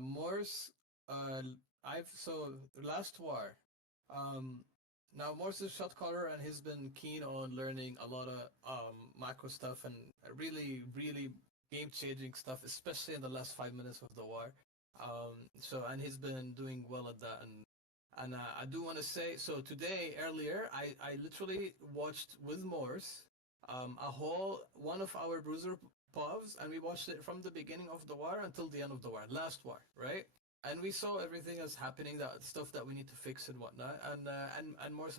Morse, I've so last war. Um, Now Morse is shot caller and he's been keen on learning a lot of macro stuff and really, really game changing stuff, especially in the last 5 minutes of the war. So and he's been doing well at that, and I do want to say so today earlier I literally watched with Morse a whole one of our bruiser povs, and we watched it from the beginning of the war until the end of the war, last war, right? And we saw everything that's happening, that stuff that we need to fix and whatnot. And Morse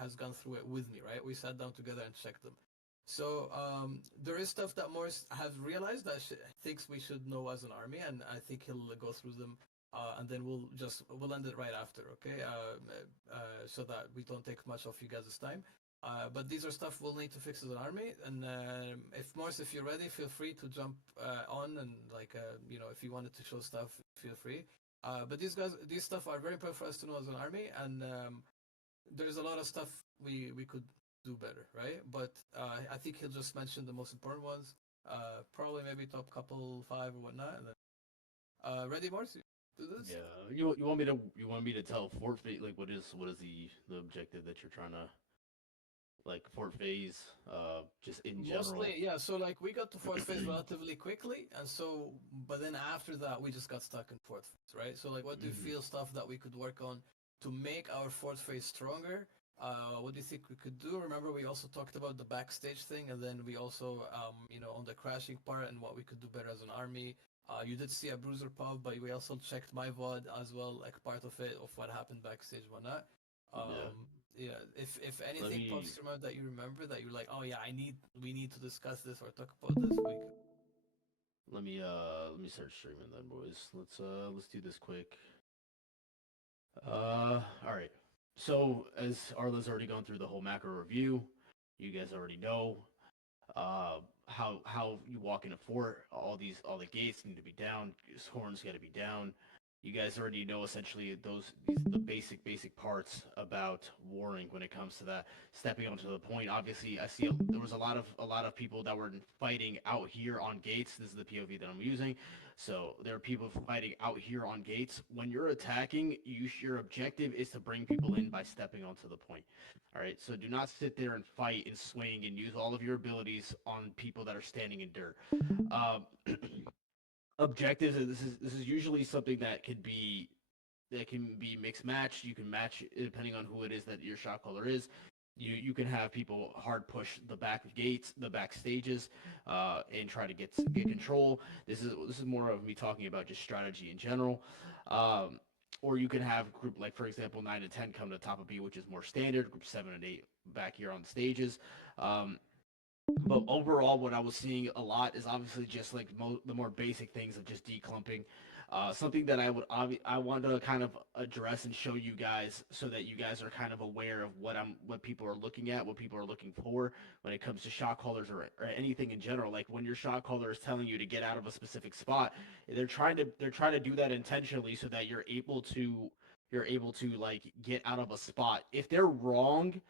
has gone through it with me, right? We sat down together and checked them. So there is stuff that Morse has realized that thinks we should know as an army, and I think he'll go through them, and then we'll end it right after, okay? So that we don't take much of you guys' time. But these are stuff we'll need to fix as an army. And if Morse, if you're ready, feel free to jump on and if you wanted to show stuff, feel free. But these stuff are very important for us to know as an army, and there's a lot of stuff we could do better, right? But I think he'll just mention the most important ones. Probably maybe top couple five or whatnot. And then, ready, Morse? Do this. Yeah, you want me to tell Fort Phase, like what is the objective that you're trying to, like, Fort Phase, just in general. Mostly, yeah. So like we got to fourth phase relatively quickly, and so but then after that we just got stuck in fourth phase, right? So like, what do you Hmm. feel stuff that we could work on to make our fourth phase stronger? What do you think we could do? Remember, we also talked about the backstage thing, and then we also, on the crashing part and what we could do better as an army. You did see a bruiser pop, but we also checked my VOD as well, like part of it of what happened backstage, whatnot. Yeah. Yeah, if Let anything pops me to your mind that you remember that you're like, oh yeah, we need to discuss this or talk about this, we could. let me start streaming then, boys. Let's do this quick. All right. So as Arla's already gone through the whole macro review, you guys already know how you walk in a fort. All the gates need to be down. Horns got to be down. You guys already know essentially the basic parts about warring when it comes to that. Stepping onto the point. Obviously, there was a lot of people that were fighting out here on gates. This is the POV that I'm using. So there are people fighting out here on gates. When you're attacking, your objective is to bring people in by stepping onto the point. All right, so do not sit there and fight and swing and use all of your abilities on people that are standing in dirt. Um, Objectives. This is usually something that can be mixed matched. You can match depending on who it is that your shot caller is. You can have people hard push the back gates, the back stages, and try to get control. This is more of me talking about just strategy in general. Um, or you can have group, like for example 9 and 10 come to the top of B, which is more standard. Group 7 and 8 back here on the stages. Um, but overall, what I was seeing a lot is obviously just like the more basic things of just declumping. Something that I wanted to kind of address and show you guys so that you guys are kind of aware of what people are looking at, what people are looking for when it comes to shot callers or anything in general. Like when your shot caller is telling you to get out of a specific spot, they're trying to do that intentionally so that you're able to like get out of a spot. If they're wrong,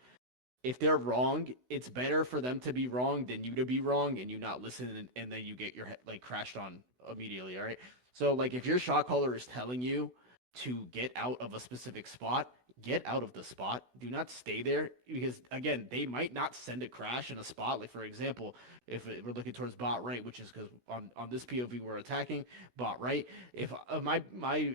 it's better for them to be wrong than you to be wrong and you not listen, and then you get your head like crashed on immediately. All right. So like if your shot caller is telling you to get out of a specific spot, get out of the spot. Do not stay there because again, they might not send a crash in a spot. Like for example, if we're looking towards bot right, which is because on this POV we're attacking bot right. If my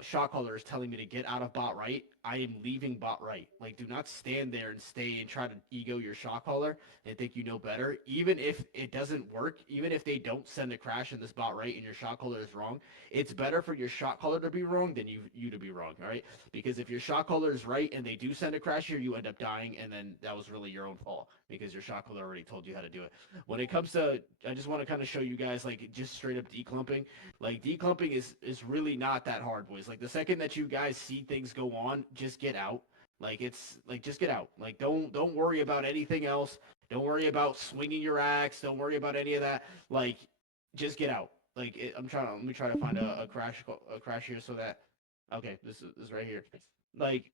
shot caller is telling me to get out of bot right, I am leaving bot right. Like, do not stand there and stay and try to ego your shot caller and think you know better. Even if it doesn't work, even if they don't send a crash in this bot right and your shot caller is wrong, it's better for your shot caller to be wrong than you to be wrong. All right, because if your shot caller is right and they do send a crash here, you end up dying, and then that was really your own fault because your shot caller already told you how to do it. When it comes to, I just want to kind of show you guys like just straight up declumping. Like declumping is really not that hard, boys. Like the second that you guys see things go on, just get out. Like it's like just get out. Like don't worry about anything else. Don't worry about swinging your axe. Don't worry about any of that. Like just get out. Let me try to find a crash here so that okay, this is right here. Like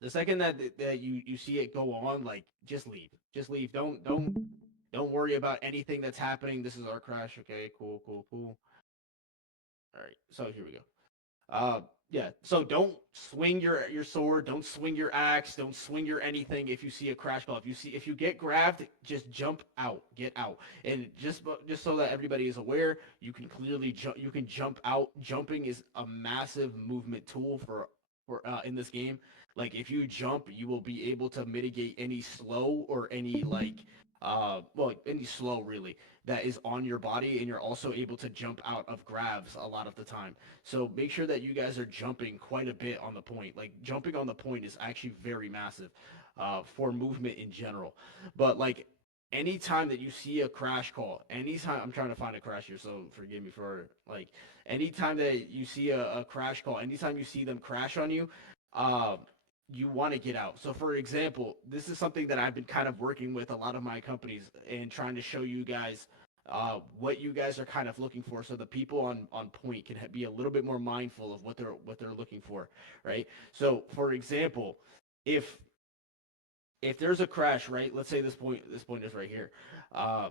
the second that you see it go on, like just leave. Just leave. Don't worry about anything that's happening. This is our crash. Okay, cool, cool, cool. All right, so here we go. Uh, yeah. So don't swing your sword. Don't swing your axe. Don't swing your anything. If you see a crash ball, if you get grabbed, just jump out. Get out. And just so that everybody is aware, you can clearly jump. You can jump out. Jumping is a massive movement tool for in this game. Like if you jump, you will be able to mitigate any slow or any well any slow really that is on your body, and you're also able to jump out of grabs a lot of the time. So make sure that you guys are jumping quite a bit on the point. Like jumping on the point is actually very massive for movement in general. But like anytime that you see a crash call, anytime I'm trying to find a crash here, so forgive me for like anytime that you see a crash call, anytime you see them crash on you, uh, you want to get out. So for example, this is something that I've been kind of working with a lot of my companies and trying to show you guys what you guys are kind of looking for, so the people on point can be a little bit more mindful of what they're looking for, right? So for example, if there's a crash, right? Let's say this point is right here. Uh,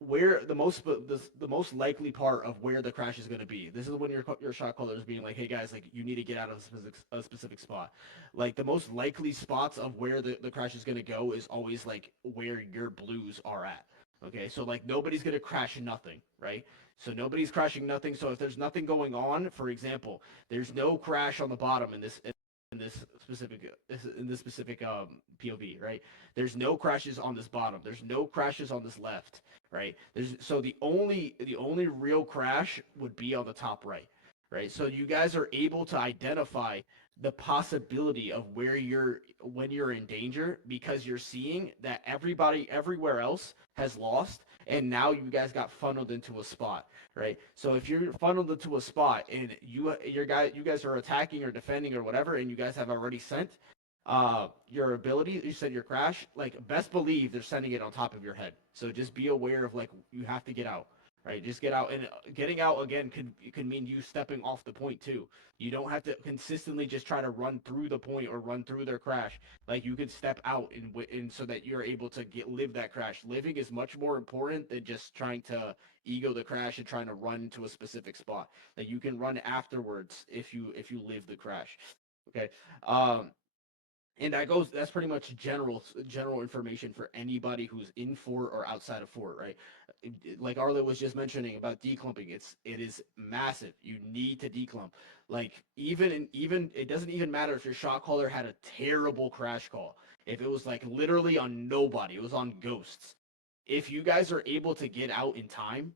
where the most likely part of where the crash is going to be. This is when your shot caller is being like, "Hey guys, like you need to get out of a specific spot." Like the most likely spots of where the crash is going to go is always like where your blues are at. Okay, so like nobody's going to crash nothing, right? So nobody's crashing nothing. So if there's nothing going on, for example, there's no crash on the bottom in this specific POV, right? There's no crashes on this bottom. There's no crashes on this left, right? There's so the only real crash would be on the top right, right? So you guys are able to identify the possibility of where you're when you're in danger, because you're seeing that everybody everywhere else has lost, and now you guys got funneled into a spot, right? So if you're funneled into a spot and you guys are attacking or defending or whatever, and you guys have already sent your ability, you send your crash, like best believe they're sending it on top of your head. So just be aware of like you have to get out, right? Just get out, and getting out again could mean you stepping off the point too. You don't have to consistently just try to run through the point or run through their crash. Like you could step out and so that you're able to live that crash. Living is much more important than just trying to ego the crash and trying to run to a specific spot. Like you can run afterwards if you live the crash. Okay. And that's pretty much general information for anybody who's in fort or outside of fort, right? Like Arlo was just mentioning about declumping, it is massive. You need to declump. Like even it doesn't even matter if your shot caller had a terrible crash call. If it was like literally on nobody, it was on ghosts. If you guys are able to get out in time,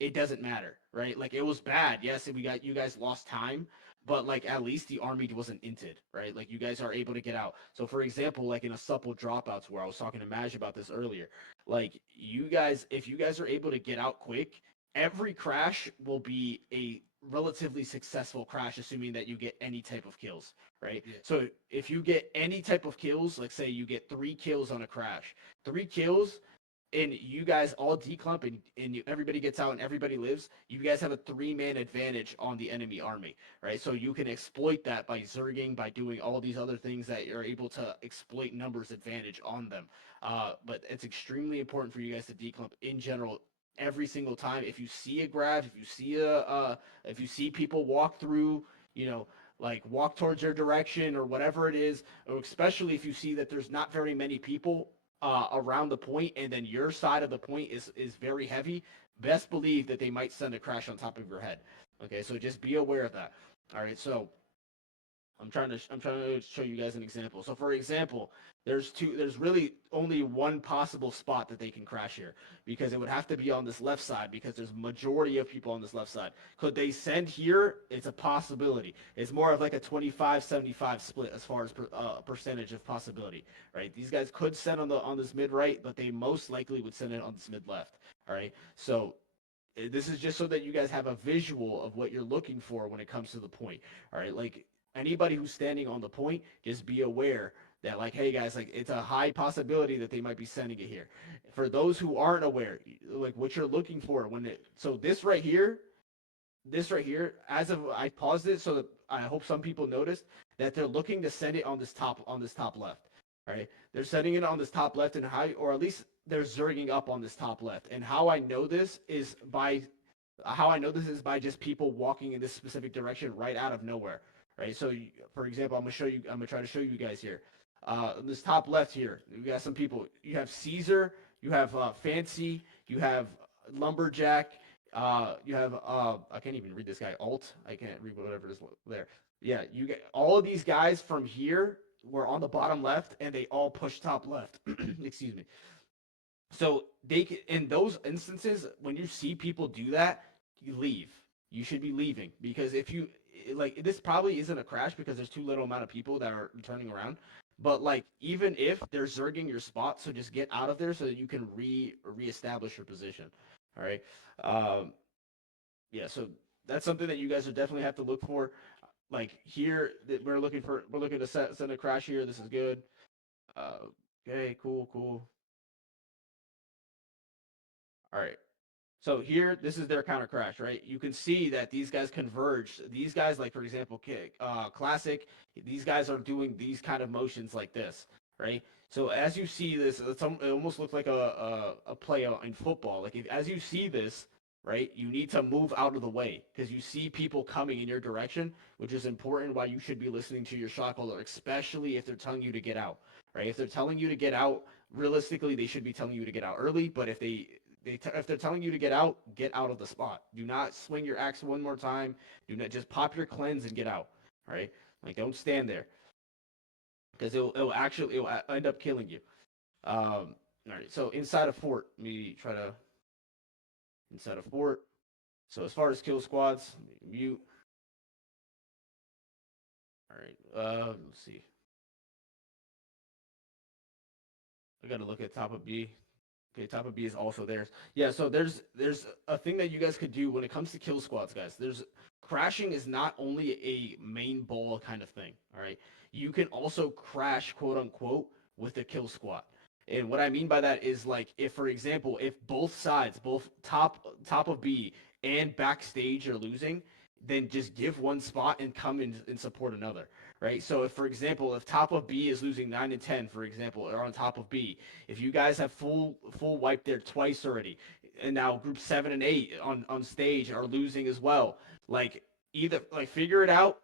it doesn't matter, right? Like it was bad. Yes, you guys lost time, but like at least the army wasn't inted, right? Like you guys are able to get out. So for example, like in a supple dropouts where I was talking to Maj about this earlier, like you guys, if you guys are able to get out quick, every crash will be a relatively successful crash, assuming that you get any type of kills, right? Yeah. So if you get any type of kills, like say you get 3 kills on a crash, 3 kills, and you guys all declump and everybody gets out and everybody lives, you guys have a 3-man advantage on the enemy army, right? So you can exploit that by zerging, by doing all these other things that you're able to exploit numbers advantage on them. But it's extremely important for you guys to declump in general every single time. If you see a grab, if you see people walk through, you know, like walk towards your direction or whatever it is, or especially if you see that there's not very many people around the point, and then your side of the point is very heavy, best believe that they might send a crash on top of your head. Okay, so just be aware of that. All right, so I'm trying to show you guys an example. So for example, there's really only one possible spot that they can crash here, because it would have to be on this left side, because there's majority of people on this left side. Could they send here? It's a possibility. It's more of like a 25-75 split as far as percentage of possibility, right? These guys could send on this mid right, but they most likely would send it on this mid left. All right. So this is just so that you guys have a visual of what you're looking for when it comes to the point. All right, like anybody who's standing on the point, just be aware that like, hey guys, like it's a high possibility that they might be sending it here. For those who aren't aware, like what you're looking for so this right here, as of I paused it so that I hope some people noticed that they're looking to send it on this top left. Right? They're sending it on this top left, and how, or at least they're zerging up on this top left. And how I know this is by How I know this is by just people walking in this specific direction right out of nowhere, right? So, for example, I'm gonna show you. I'm gonna try to show you guys here. This top left here, you got some people. You have Caesar, you have Fancy, you have Lumberjack, you have I can't even read this guy. Alt, I can't read whatever it is there. Yeah, you get all of these guys from here were on the bottom left, and they all push top left. Excuse me. So in those instances, when you see people do that, you leave. You should be leaving because if you like, this probably isn't a crash because there's too little amount of people that are turning around. But like, even if they're zerging your spot, so just get out of there so that you can reestablish your position. All right. Um, yeah. So that's something that you guys would definitely have to look for. Like here, we're looking to send a crash here. This is good. Uh, okay. Cool. Cool. All right. So here, this is their counter crash, right? You can see that these guys converged. These guys, like for example, Classic, these guys are doing these kind of motions like this, right? So as you see this, it almost looks like a play in football. Like as you see this, right, you need to move out of the way because you see people coming in your direction, which is important. Why you should be listening to your shot caller, especially if they're telling you to get out, right? If they're telling you to get out, realistically, they should be telling you to get out early. But if they're telling you to get out of the spot. Do not swing your axe one more time. Do not just pop your cleanse and get out. All right, like don't stand there because it'll end up killing you. All right, so inside of fort, let me try to inside of fort. So as far as kill squads, mute. All right, let's see. I gotta look at top of B. Okay, top of B is also theirs. Yeah, so there's a thing that you guys could do when it comes to kill squads, guys. There's crashing is not only a main ball kind of thing. All right, you can also crash, quote unquote, with the kill squad. And what I mean by that is like if, for example, if both sides, both top of B and backstage are losing, then just give one spot and come in and support another, right? So if, for example, if top of B is losing 9 and 10, for example, or on top of B, if you guys have full wipe there twice already, and now group 7 and 8 on stage are losing as well, like either like figure it out.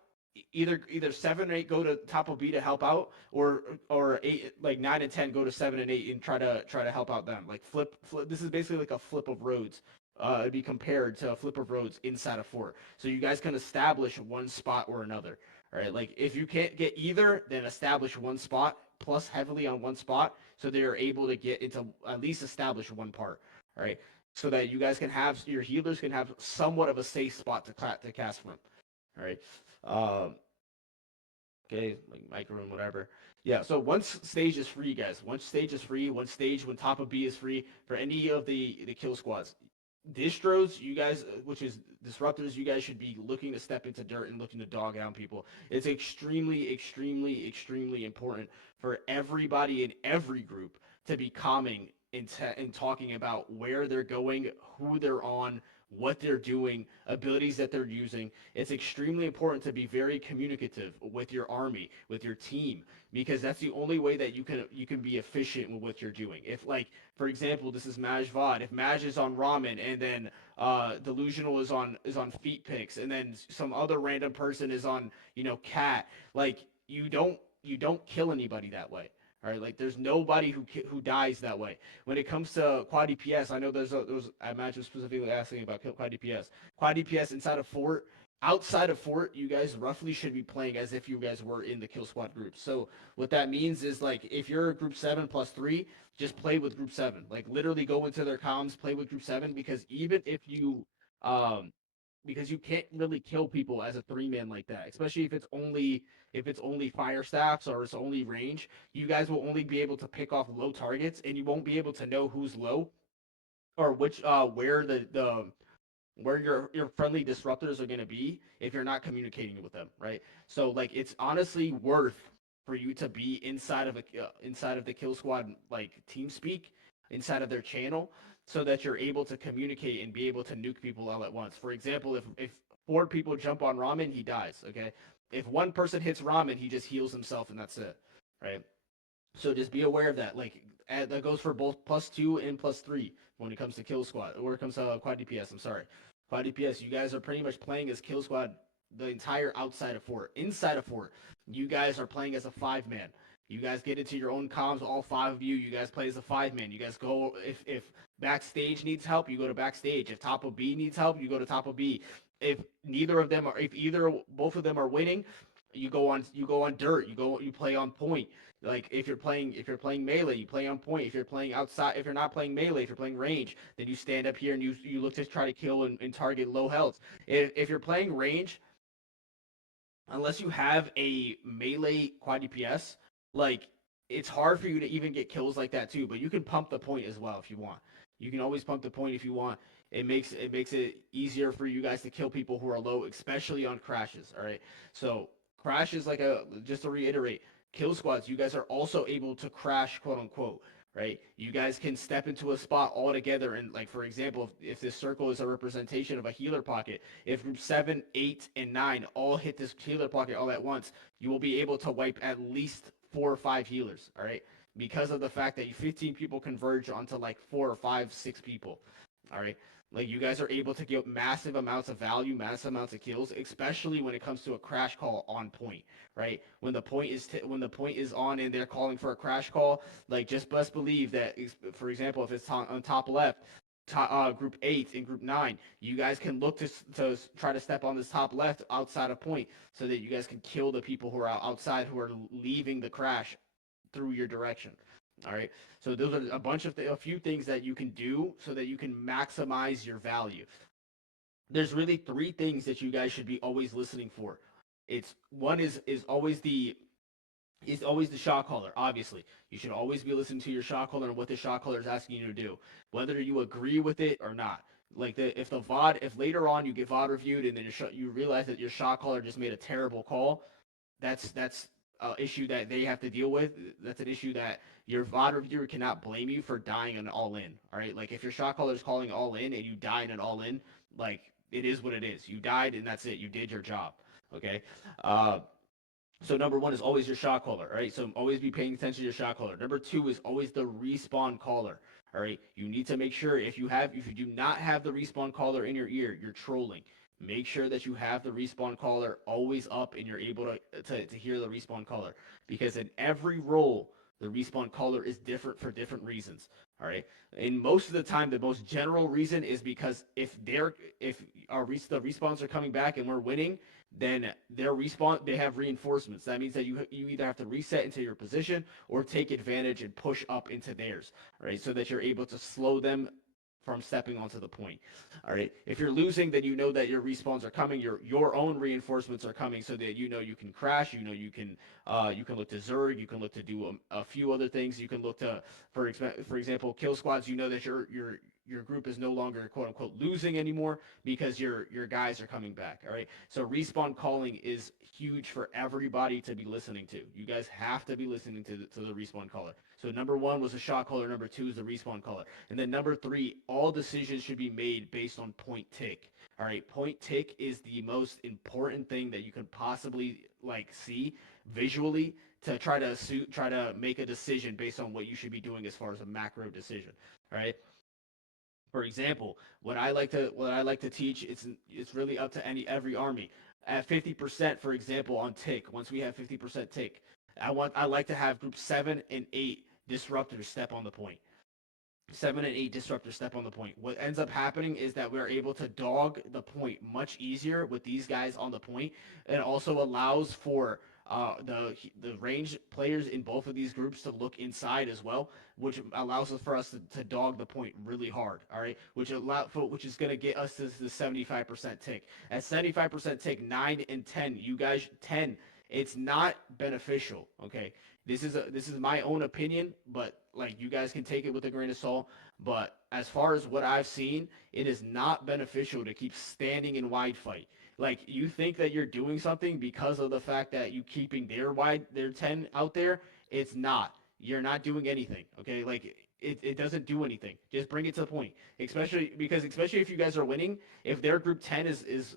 Either 7 and 8 go to top of B to help out, or eight like 9 and 10 go to 7 and 8 and try to help out them. Like flip. This is basically like a flip of roads. It'd be compared to a flip of roads inside of fort. So you guys can establish one spot or another. All right, like if you can't get either, then establish one spot plus heavily on one spot, so they're able to get into at least establish one part. All right, so that you guys can have your healers can have somewhat of a safe spot to cast from. All right. Um, okay, like micro and whatever. Yeah, so once stage is free, guys. Once stage is free, one stage when top of B is free for any of the kill squads. Distros, you guys, which is disruptors, you guys should be looking to step into dirt and looking to dog down people. It's extremely important for everybody in every group to be calming and talking about where they're going, who they're on, what they're doing, abilities that they're using. It's extremely important to be very communicative with your army, with your team, because that's the only way that you can be efficient with what you're doing. If like, for example, this is Maj Vod. If Maj is on ramen and then Delusional is on feet picks and then some other random person is on cat, like you don't kill anybody that way. All right, like there's nobody who dies that way. When it comes to quad DPS, I know there's I imagine specifically asking about quad DPS. Quad DPS inside of fort, outside of fort, you guys roughly should be playing as if you guys were in the kill squad group. So what that means is like if you're group 7 plus 3, just play with group 7. Like literally go into their comms, play with group 7, because even if you um because you can't really kill people as a 3 man like that, especially if it's only fire staffs or it's only range. You guys will only be able to pick off low targets, and you won't be able to know who's low or which where the where your friendly disruptors are going to be if you're not communicating with them, right? So like it's honestly worth for you to be inside of the kill squad like team speak inside of their channel so that you're able to communicate and be able to nuke people all at once. For example, if 4 people jump on ramen, he dies, okay? If one person hits ramen, he just heals himself and that's it, right? So just be aware of that. Like that goes for both +2 and +3 when it comes to kill squad or when it comes to quad DPS. I'm sorry. Quad DPS, you guys are pretty much playing as kill squad the entire outside of fort. Inside of fort, you guys are playing as a 5-man. You guys get into your own comms, all 5 of you. You guys play as a 5-man. You guys go if backstage needs help, you go to backstage. If top of B needs help, you go to top of B. If neither of them are, if either both of them are winning, you go on dirt. You play on point. Like if you're playing melee, you play on point. If you're playing outside, if you're not playing melee, if you're playing range, then you stand up here and you look to try to kill and target low health. If you're playing range, unless you have a melee quad DPS, like it's hard for you to even get kills like that too. But you can pump the point as well if you want. You can always pump the point if you want. It makes it easier for you guys to kill people who are low, especially on crashes. All right, so crashes like a just to reiterate, kill squads. You guys are also able to crash, quote unquote. Right, you guys can step into a spot all together, and like for example, if this circle is a representation of a healer pocket, if group 7, 8, and 9 all hit this healer pocket all at once, you will be able to wipe at least 4 or 5 healers. All right, because of the fact that 15 people converge onto like 4 or 5, 6 people. All right, like you guys are able to get massive amounts of value, massive amounts of kills, especially when it comes to a crash call on point. Right, when the point is on and they're calling for a crash call, like just best believe that, for example, if it's on top left, group 8 and group 9, you guys can look to try to step on this top left outside of point so that you guys can kill the people who are outside who are leaving the crash through your direction. All right. So those are a few things that you can do so that you can maximize your value. There's really three things that you guys should be always listening for. It's one is always the shot caller. Obviously, you should always be listening to your shot caller and what the shot caller is asking you to do, whether you agree with it or not. Like if the VOD, if later on you get VOD reviewed and then you realize that your shot caller just made a terrible call, that's an issue that they have to deal with. That's an issue that your VOD reviewer cannot blame you for dying an all in. All right, like if your shot caller is calling all in and you die in an all in, like it is what it is. You died and that's it. You did your job. Okay. Uh, so number one is always your shot caller, right? So always be paying attention to your shot caller. Number two is always the respawn caller. All right. You need to make sure if you do not have the respawn caller in your ear, you're trolling. Make sure that you have the respawn caller always up and you're able to hear the respawn caller. Because in every role, the respawn caller is different for different reasons. All right. And most of the time, the most general reason is because if the respawns are coming back and we're winning, then they have reinforcements. That means that you either have to reset into your position or take advantage and push up into theirs, right? So that you're able to slow them from stepping onto the point. All right. If you're losing, then you know that your respawns are coming. Your own reinforcements are coming, so that you know you can crash. You can look to Zerg. You can look to do a few other things. You can look to, for example, kill squads. You know that your group is no longer quote unquote losing anymore because your guys are coming back. All right. So respawn calling is huge for everybody to be listening to. You guys have to be listening to the respawn caller. So number one was the shot caller. Number two is the respawn caller. And then number three, all decisions should be made based on point tick. All right. Point tick is the most important thing that you can possibly like see visually to try to make a decision based on what you should be doing as far as a macro decision. All right. For example, what I like to teach, it's really up to every army. At 50%, for example, on tick, once we have 50% tick, I like to have group 7 and 8 disruptors step on the point. 7 and 8 disruptors step on the point. What ends up happening is that we're able to dog the point much easier with these guys on the point. It also allows for the range players in both of these groups to look inside as well, which allows us for us to dog the point really hard. All right, which is going to get us to the 75% tick. At 75% tick, 9 and 10, you guys 10. It's not beneficial. Okay, this is my own opinion, but like you guys can take it with a grain of salt. But as far as what I've seen, it is not beneficial to keep standing in wide fight. Like you think that you're doing something because of the fact that you keeping their 10 out there. It's not. You're not doing anything. Okay, like it doesn't do anything. Just bring it to the point. Especially if you guys are winning, if their group 10 is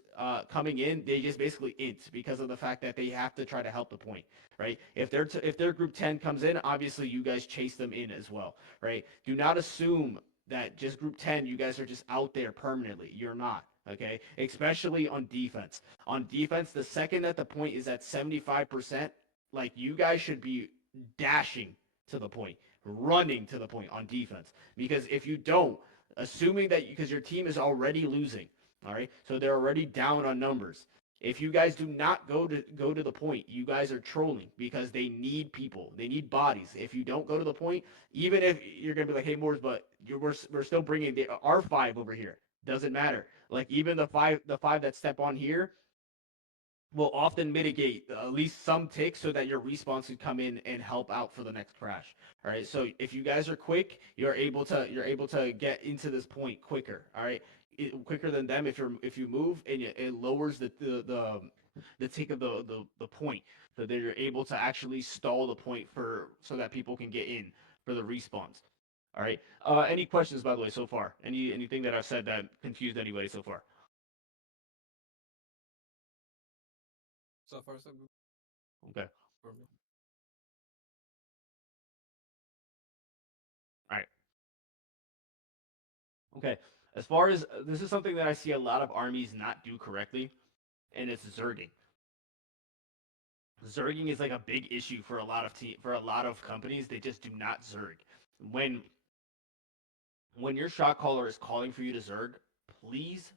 coming in, they just basically int because of the fact that they have to try to help the point, right? If their group 10 comes in, obviously you guys chase them in as well, right? Do not assume that just group 10 you guys are just out there permanently. You're not. Okay, especially on defense. On defense, the second that the point is at 75%, like you guys should be dashing to the point, running to the point on defense. Because if you don't, assuming that because your team is already losing, all right, so they're already down on numbers. If you guys do not go to the point, you guys are trolling because they need people, they need bodies. If you don't go to the point, even if you're gonna be like, hey Moors, but we're still bringing the R5 over here. Doesn't matter. Like even the five that step on here will often mitigate at least some ticks so that your response can come in and help out for the next crash. All right. So if you guys are quick, you're able to get into this point quicker. All right. Quicker than them if you move and it lowers the tick of the point so that you're able to actually stall the point for so that people can get in for the respawns. All right. Any questions by the way so far? Anything that I've said that confused anybody so far? So far, so good Okay. for me. All right. Okay. As far as this is something that I see a lot of armies not do correctly, and it's zerging. Zerging is like a big issue for a lot of companies. They just do not zerg. When when your shot caller is calling for you to zerg, please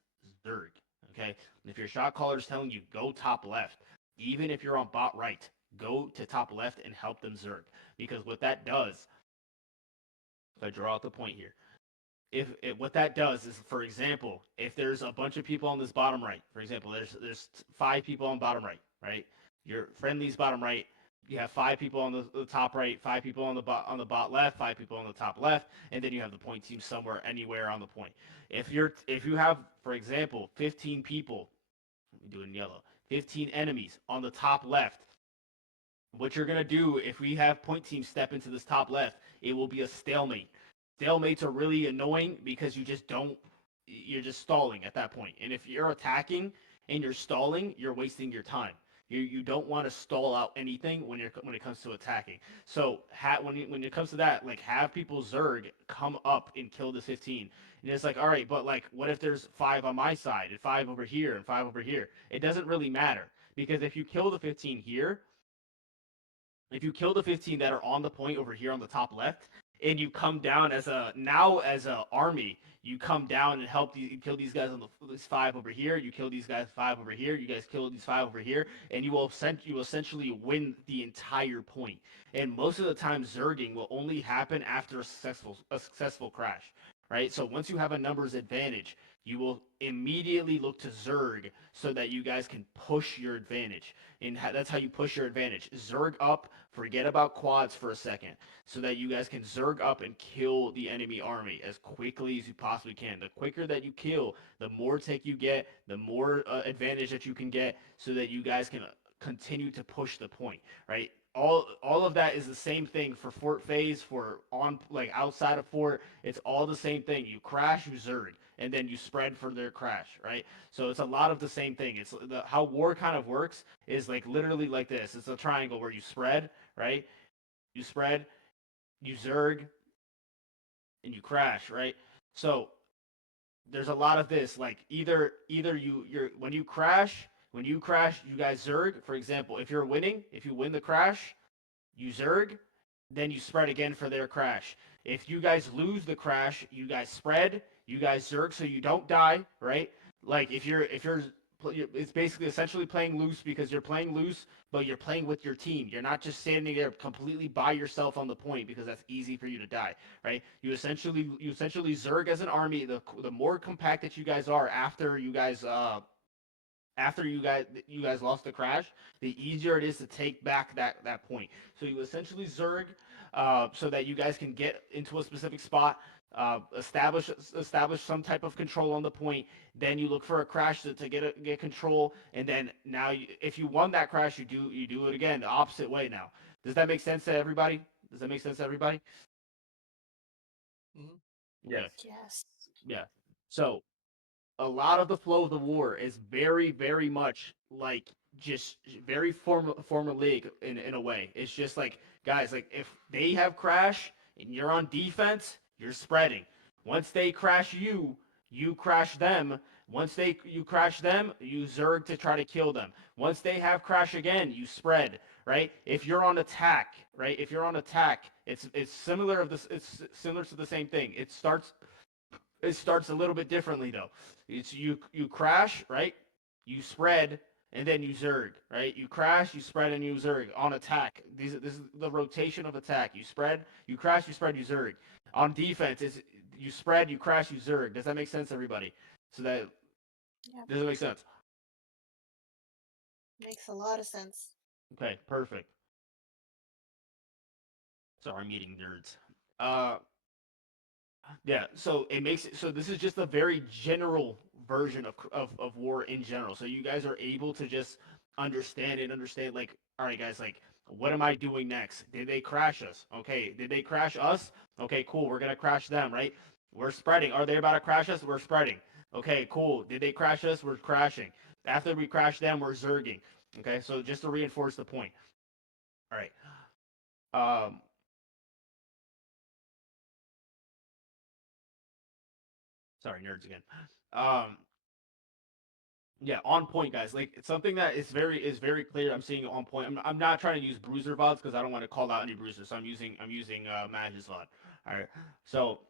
zerg. Okay. And if your shot caller is telling you go top left, even if you're on bot right, go to top left and help them zerg. Because what that does, if I draw out the point here, if what that does is, for example, if there's a bunch of people on this bottom right, for example, there's five people on bottom right, right? Your friendly's bottom right. You have five people on the top right, five people on the bot left, five people on the top left, and then you have the point team somewhere anywhere on the point. If you have, for example, 15 people, let me do it in yellow, 15 enemies on the top left, what you're gonna do if we have point teams step into this top left, it will be a stalemate. Stalemates are really annoying because you're just stalling at that point. And if you're attacking and you're stalling, you're wasting your time. You don't want to stall out anything when it comes to attacking. So when it comes to that, like have people zerg come up and kill the 15. And it's like, all right, but like what if there's five on my side and five over here and five over here? It doesn't really matter because if you kill the 15 that are on the point over here on the top left, and you come down as a army, you come down and you kill these guys on this five over here, you kill these guys five over here, you guys kill these five over here, and you essentially win the entire point. And most of the time, zerging will only happen after a successful crash, right? So once you have a numbers advantage, you will immediately look to zerg so that you guys can push your advantage. And that's how you push your advantage. Zerg up, forget about quads for a second, so that you guys can zerg up and kill the enemy army as quickly as you possibly can. The quicker that you kill, the more take you get, the more advantage that you can get, so that you guys can continue to push the point, right? All of that is the same thing for fort phase, for on like outside of fort. It's all the same thing. You crash, you zerg, and then you spread for their crash, right? So it's a lot of the same thing. It's how war kind of works is like literally like this. It's a triangle where you spread, right? You spread, you zerg, and you crash, right? So there's a lot of this. Like either you're when you crash, you guys zerg. For example, if you're winning, if you win the crash, you zerg, then you spread again for their crash. If you guys lose the crash, you guys spread, you guys zerg so you don't die, right? Like if you're it's basically essentially playing loose because you're playing loose, but you're playing with your team. You're not just standing there completely by yourself on the point because that's easy for you to die, right? You essentially zerg as an army. The more compact that you guys are after you guys lost the crash, the easier it is to take back that point. So you essentially zerg, so that you guys can get into a specific spot, establish some type of control on the point. Then you look for a crash to get control, and then now if you won that crash, you do it again the opposite way. Now, does that make sense to everybody? Does that make sense to everybody? Hmm. Okay. Yes. Yes. Yeah. So a lot of the flow of the war is very, very much like just very formulaic in a way. It's just like guys, like if they have crash and you're on defense, you're spreading. Once they crash you, you crash them. Once you crash them, you zerg to try to kill them. Once they have crash again, you spread, right? If you're on attack, right? If you're on attack, it's similar of this. It's similar to the same thing. It starts a little bit differently though. It's you crash, right? You spread and then you zerg, right? You crash, you spread, and you zerg on attack. This is the rotation of attack. You spread, you crash, you spread, you zerg. On defense, is you spread, you crash, you zerg. Does that make sense, everybody? So that Yeah, does it make sense? makes a lot of sense. Okay, perfect. Sorry, I'm eating nerds. Uh, Yeah, so it makes it so this is just a very general version of war in general. So you guys are able to just understand like, all right, guys, like, what am I doing next? Did they crash us? Okay, did they crash us? Okay, cool. We're gonna crash them, right? We're spreading. Are they about to crash us? We're spreading. Okay, cool. Did they crash us? We're crashing. After we crash them, we're zerging. Okay, so just to reinforce the point. All right. Um, sorry, nerds again. Um, Yeah, on point, guys. Like it's something that is very clear. I'm seeing on point. I'm not trying to use bruiser vods because I don't want to call out any bruisers. So I'm using Mage's vod. All right. So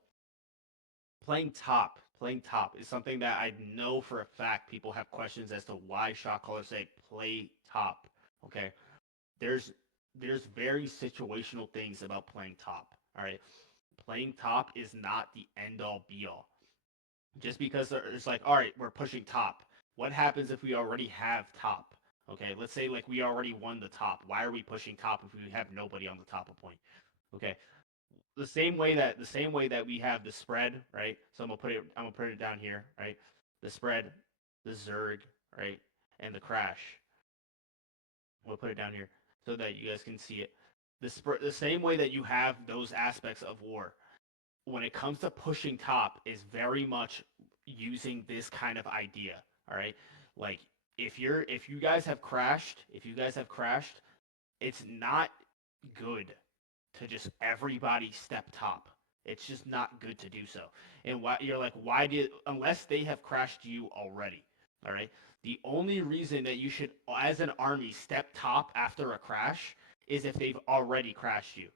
playing top is something that I know for a fact people have questions as to why shot callers say play top. Okay. There's there's very situational things about playing top. All right. Playing top is not the end all be all just because it's like, all right, we're pushing top. What happens if we already have top? Okay, let's say like we already won the top. Why are we pushing top if we have nobody on the top of point? Okay, the same way that we have the spread, right? So I'm gonna put it down here, right? The spread, the zerg, right, and the crash. We'll put it down here so that you guys can see it. The same way that you have those aspects of war, when it comes to pushing top is very much using this kind of idea. All right, like if you guys have crashed, it's not good to just everybody step top. It's just not good to do so. And why you're like, why did unless they have crashed you already? All right. The only reason that you should, as an army, step top after a crash is if they've already crashed you.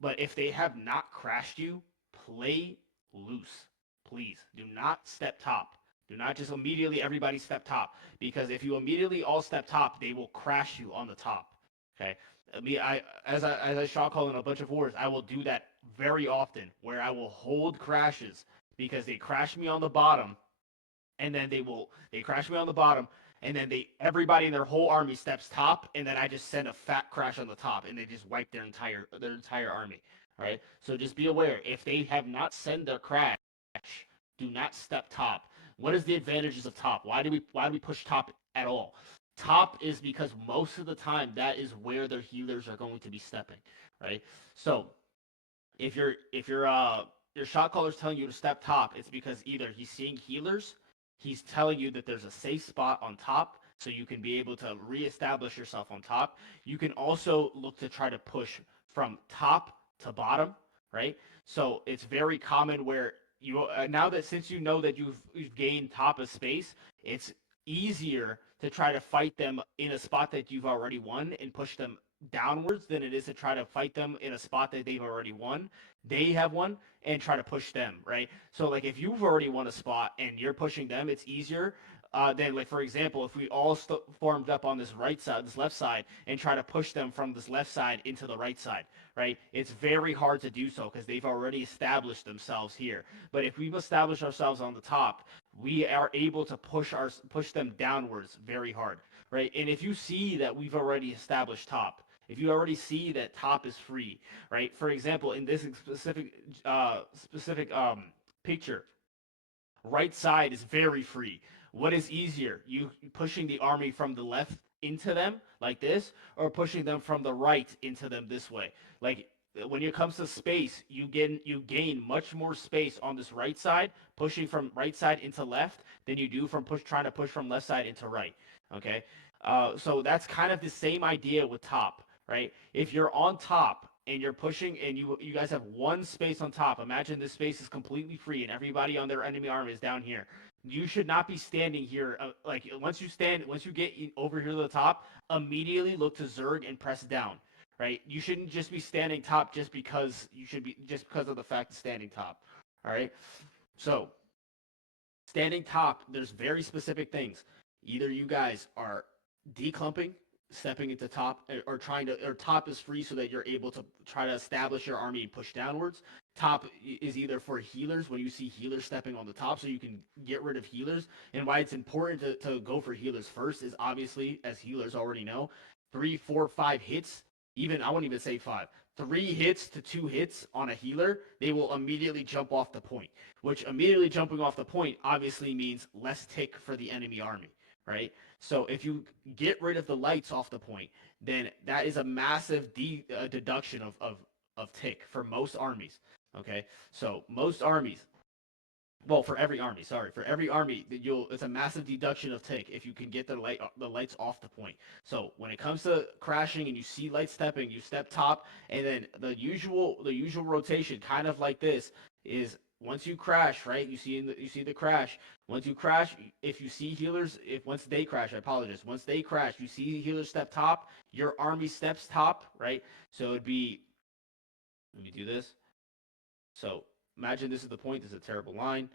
But if they have not crashed you, play loose. Please do not step top. Do not just immediately everybody step top because if you immediately all step top, they will crash you on the top. Okay, as I shot call in a bunch of wars, I will do that very often where I will hold crashes because they crash me on the bottom, and then they crash me on the bottom, and then they everybody in their whole army steps top, and then I just send a fat crash on the top, and they just wipe their entire army. All right, so just be aware if they have not sent their crash, do not step top. What is the advantages of top? Why do we push top at all? Top is because most of the time that is where their healers are going to be stepping, right? So if your shot caller's telling you to step top, it's because either he's seeing healers, he's telling you that there's a safe spot on top, so you can be able to reestablish yourself on top. You can also look to try to push from top to bottom, right? So it's very common where you now that since you know that you've gained top of space, it's easier to try to fight them in a spot that you've already won and push them downwards than it is to try to fight them in a spot that they've already won. They have one and try to push them, right? So like if you've already won a spot and you're pushing them, it's easier than like for example, if we all formed up on this right side, this left side, and try to push them from this left side into the right side, right? It's very hard to do so because they've already established themselves here. But if we've established ourselves on the top, we are able to push them downwards very hard, right? And if you see that we've already established top, if you already see that top is free, right? For example, in this specific picture, right side is very free. What is easier, you pushing the army from the left into them like this, or pushing them from the right into them this way? Like when it comes to space, you gain much more space on this right side, pushing from right side into left, than you do from trying to push from left side into right. Okay, so that's kind of the same idea with top, right? If you're on top and you're pushing and you guys have one space on top, imagine this space is completely free and everybody on their enemy arm is down here. You should not be standing here. Like once you get over here to the top, immediately look to Zerg and press down. Right? You shouldn't just be standing top just because of the fact of standing top. All right. So standing top, there's very specific things. Either you guys are declumping, stepping into top, or top is free so that you're able to try to establish your army and push downwards. Top is either for healers when you see healers stepping on the top, so you can get rid of healers. And why it's important to go for healers first is obviously, as healers already know, 3, 4, 5 hits. Even I wouldn't even say 5. 3 hits to 2 hits on a healer, they will immediately jump off the point, which immediately jumping off the point obviously means less tick for the enemy army, right? So if you get rid of the lights off the point, then that is a massive deduction of tick for most armies. Okay, so most armies, well, for every army, sorry, for every army, it's a massive deduction of tick if you can get the lights off the point. So when it comes to crashing and you see light stepping, you step top, and then the usual rotation, kind of like this, is once you crash, right? You see the crash. Once you crash, if you see healers, if once they crash, I apologize. Once they crash, you see healers step top, your army steps top, right? So it'd be, let me do this. So imagine this is the point. This is a terrible line,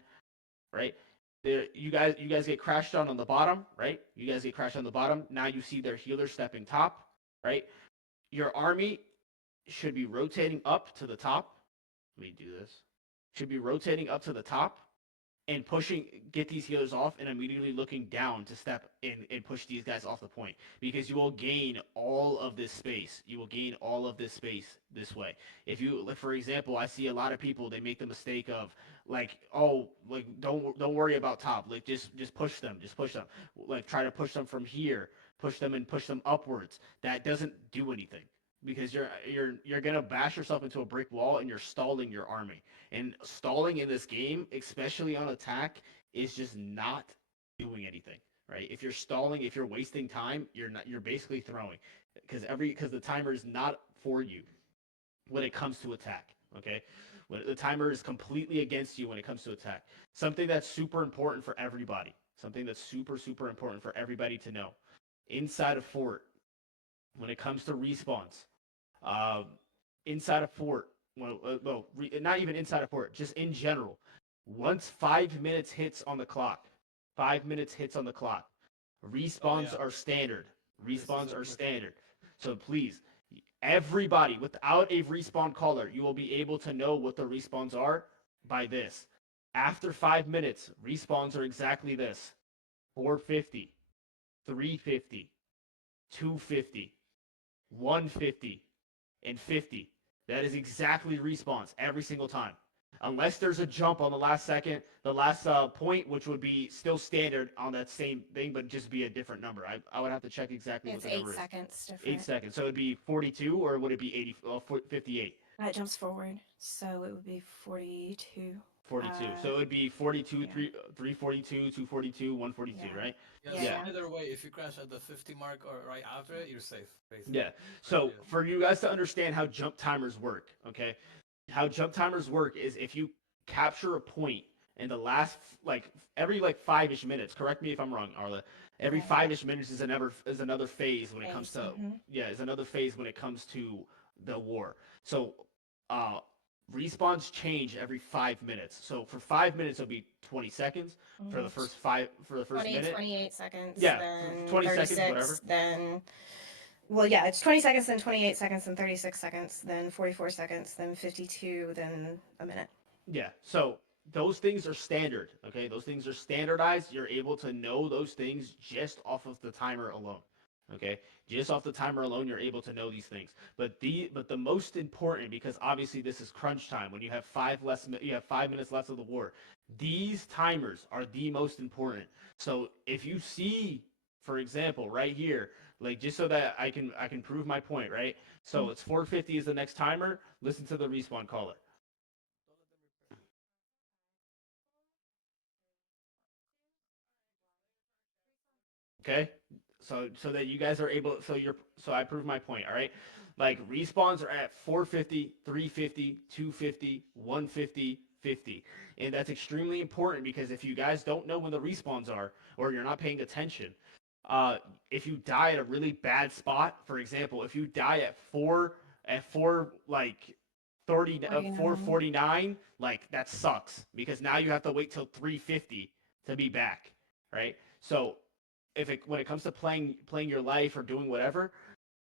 right? There, you guys get crashed on the bottom, right? You guys get crashed on the bottom. Now you see their healer stepping top, right? Your army should be rotating up to the top. Let me do this. Should be rotating up to the top and get these healers off and immediately looking down to step in and push these guys off the point, because you will gain all of this space. You will gain all of this space this way. If you, like, for example, I see a lot of people, they make the mistake of like, oh, like don't worry about top, like just push them, like try to push them from here, push them and push them upwards. That doesn't do anything, because you're gonna bash yourself into a brick wall and you're stalling your army. And stalling in this game, especially on attack, is just not doing anything, right? If you're stalling, if you're wasting time, you're basically throwing, because the timer is not for you when it comes to attack, okay? When the timer is completely against you when it comes to attack. Something that's super important for everybody. Something that's super important for everybody to know. Inside of fort, when it comes to respawns, uh, inside a fort, not even inside a fort, just in general, once 5 minutes hits on the clock, 5 minutes hits on the clock, respawns yeah. are standard. This is Respawns a are quick. standard. So please, everybody, without a respawn caller, you will be able to know what the respawns are by this. After 5 minutes, respawns are exactly this: 450, 350, 250, 150, and 50. That is exactly respawns every single time. Unless there's a jump on the last second, the last point, which would be still standard on that same thing, but just be a different number. I would have to check exactly what It's the eight number is. seconds different. 8 seconds. So it'd be 42, or would it be 58? That jumps forward, so it would be 42. 42. So it would be 42, yeah. 342, 242, 142, Yeah. right? Yeah, Yeah. so either way, if you crash at the 50 mark or right after it, you're safe, basically. Yeah. So Yeah. for you guys to understand how jump timers work, okay? How jump timers work is if you capture a point in the last, like, every like 5ish minutes. Correct me if I'm wrong, Arla. Every Okay. 5ish minutes is another phase when it comes Phase, to mhm. yeah, is another phase when it comes to the war. So uh respawns change every 5 minutes. So for 5 minutes it'll be 20 seconds. For the Mhm. first 20, minute, 28 seconds, yeah, then 20 seconds, 36, whatever. then. Well, yeah, it's 20 seconds, then 28 seconds, then 36 seconds, then 44 seconds, then 52, then a minute. Yeah. So those things are standard. Okay. Those things are standardized. You're able to know those things just off of the timer alone. Okay. Just off the timer alone, you're able to know these things. But the most important, because obviously this is crunch time, when you have 5 minutes left of the war. These timers are the most important. So if you see, for example, right here, like, just so that I can prove my point, right? So it's 450 is the next timer. Listen to the respawn caller. Okay, so that you guys are able, so I prove my point. All right, like respawns are at 450, 350, 250, 150, 50. And that's extremely important because if you guys don't know when the respawns are or you're not paying attention, if you die at a really bad spot, for example, if you die at four like 49. 449, like that sucks because now you have to wait till 350 to be back, right? So when it comes to playing your life or doing whatever,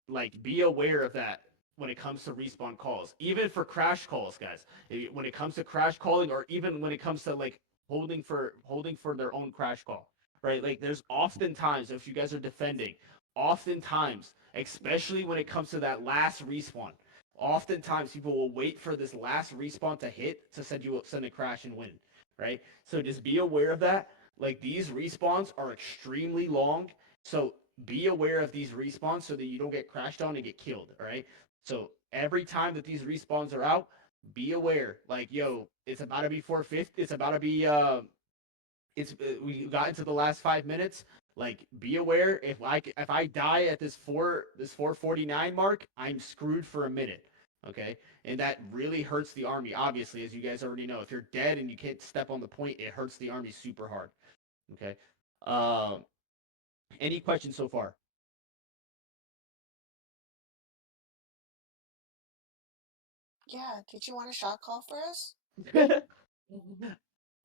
like be aware of that when it comes to respawn calls, even for crash calls, guys. When it comes to crash calling, or even when it comes to like holding for their own crash call, right? Like there's oftentimes if you guys are defending, oftentimes, especially when it comes to that last respawn, oftentimes people will wait for this last respawn to hit to send a crash and win, right? So just be aware of that. Like these respawns are extremely long, so be aware of these respawns so that you don't get crashed on and get killed. All right. So every time that these respawns are out, be aware. Like, yo, it's about to be 450. It's about to be. We got into the last 5 minutes. Like, be aware. If I die at this 449 mark, I'm screwed for a minute. Okay, and that really hurts the army. Obviously, as you guys already know, if you're dead and you can't step on the point, it hurts the army super hard. Okay. Um. Any questions so far? Yeah, did you want a shot call for us?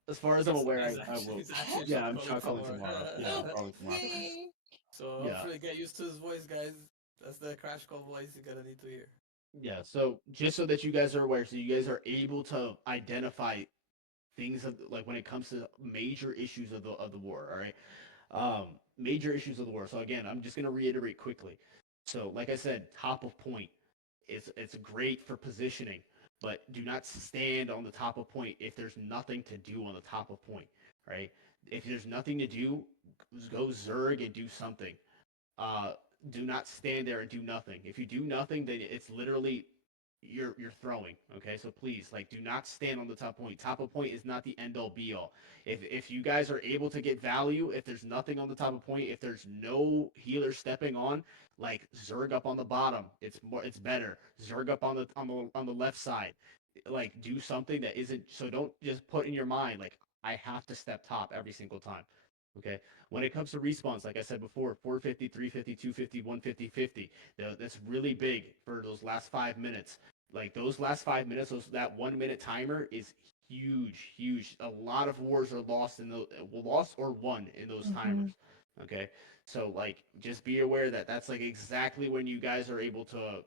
As far as I'm aware, I will. He's actually Yeah, I'm calling shot calling tomorrow. Yeah, I'm calling tomorrow. Yay! So Yeah, hopefully get used to his voice, guys. That's the crash call voice you're gonna need to hear. yeah. So just so that you guys are aware, so you guys are able to identify things like when it comes to major issues of the war. All right, major issues of the war. So again, I'm just gonna reiterate quickly. So like I said, top of point. It's great for positioning, but do not stand on the top of point if there's nothing to do on the top of point. Right? If there's nothing to do, go zerg and do something. uh do not stand there and do nothing. If you do nothing, then it's literally you're throwing. Okay, so please, like, do not stand on the top point. Top of point is not the end all be all. If you guys are able to get value, if there's nothing on the top of point, if there's no healer stepping on, like zerg up on the bottom, it's better. Zerg up on the left side, like do something that isn't. So don't just put in your mind like I have to step top every single time. Okay, when it comes to respawns, like I said before, 450, 350, 250, 150, 50. That's really big for those last 5 minutes. Like those last 5 minutes, that 1 minute timer is huge, huge. A lot of wars are lost in the lost or won in those Mhm. timers. Okay, so like just be aware that that's like exactly when you guys are able to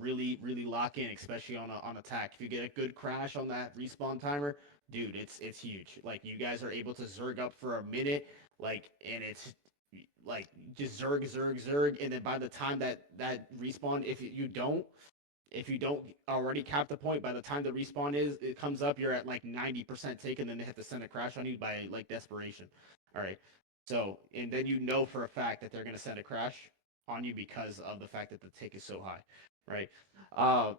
really lock in, especially on attack. If you get a good crash on that respawn timer, dude, it's huge. Like you guys are able to zerg up for a minute, like, and it's like just zerg, and then by the time that respawn, if you don't already cap the point, by the time the respawn it comes up, you're at like 90% taken, then they have to send a crash on you by like desperation. All right. So, and then you know for a fact that they're gonna send a crash on you because of the fact that the tick is so high, right? Uh,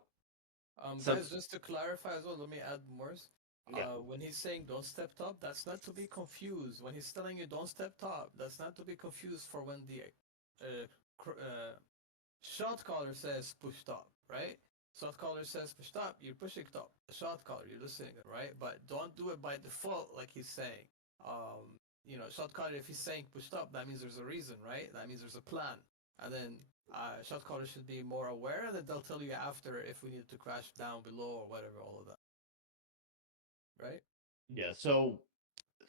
so Guys, just to clarify as well, let me add more. yeah, When he's saying don't step top, that's not to be confused. When he's telling you don't step top, that's not to be confused for when the shot caller says push top, right? Shot caller says push top, you're pushing top. The shot caller, you're listening, right? But don't do it by default, like he's saying. Shot caller, if he's saying push top, that means there's a reason, right? That means there's a plan. And then shot caller should be more aware, and then they'll tell you after if we need to crash down below or whatever, all of that, right? yeah. So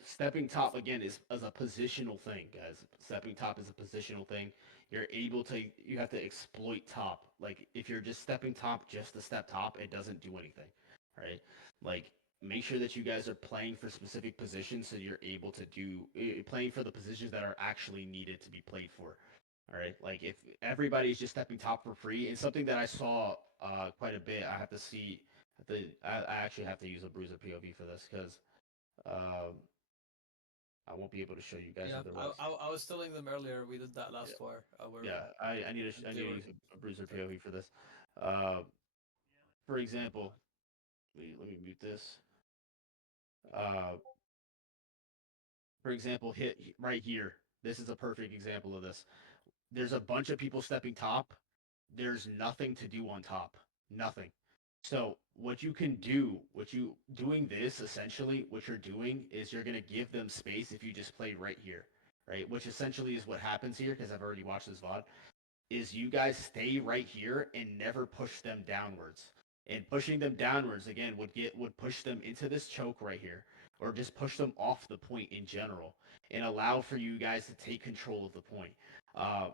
stepping top again is a positional thing, guys. Stepping top is a positional thing. You have to exploit top. Like if you're just stepping top just to step top, it doesn't do anything, right? Like make sure that you guys are playing for specific positions so you're able to playing for the positions that are actually needed to be played for. All right, like if everybody's just stepping top for free, and something that I saw quite a bit, I have to see. I actually have to use a Bruiser POV for this because um, I won't be able to show you guys Yeah, I, otherwise. I, I was telling them earlier we did that Yeah, last war. Where yeah. I need to they were use a Bruiser POV for this. Uh, for example, let me mute this. Uh, for example, hit right here. This is a perfect example of this. There's a bunch of people stepping top. There's nothing to do on top. Nothing. So what you can do, doing this essentially, what you're doing is you're gonna give them space if you just play right here, right? Which essentially is what happens here because I've already watched this VOD. Is you guys stay right here and never push them downwards. And pushing them downwards again would push them into this choke right here, or just push them off the point in general, and allow for you guys to take control of the point. Uh,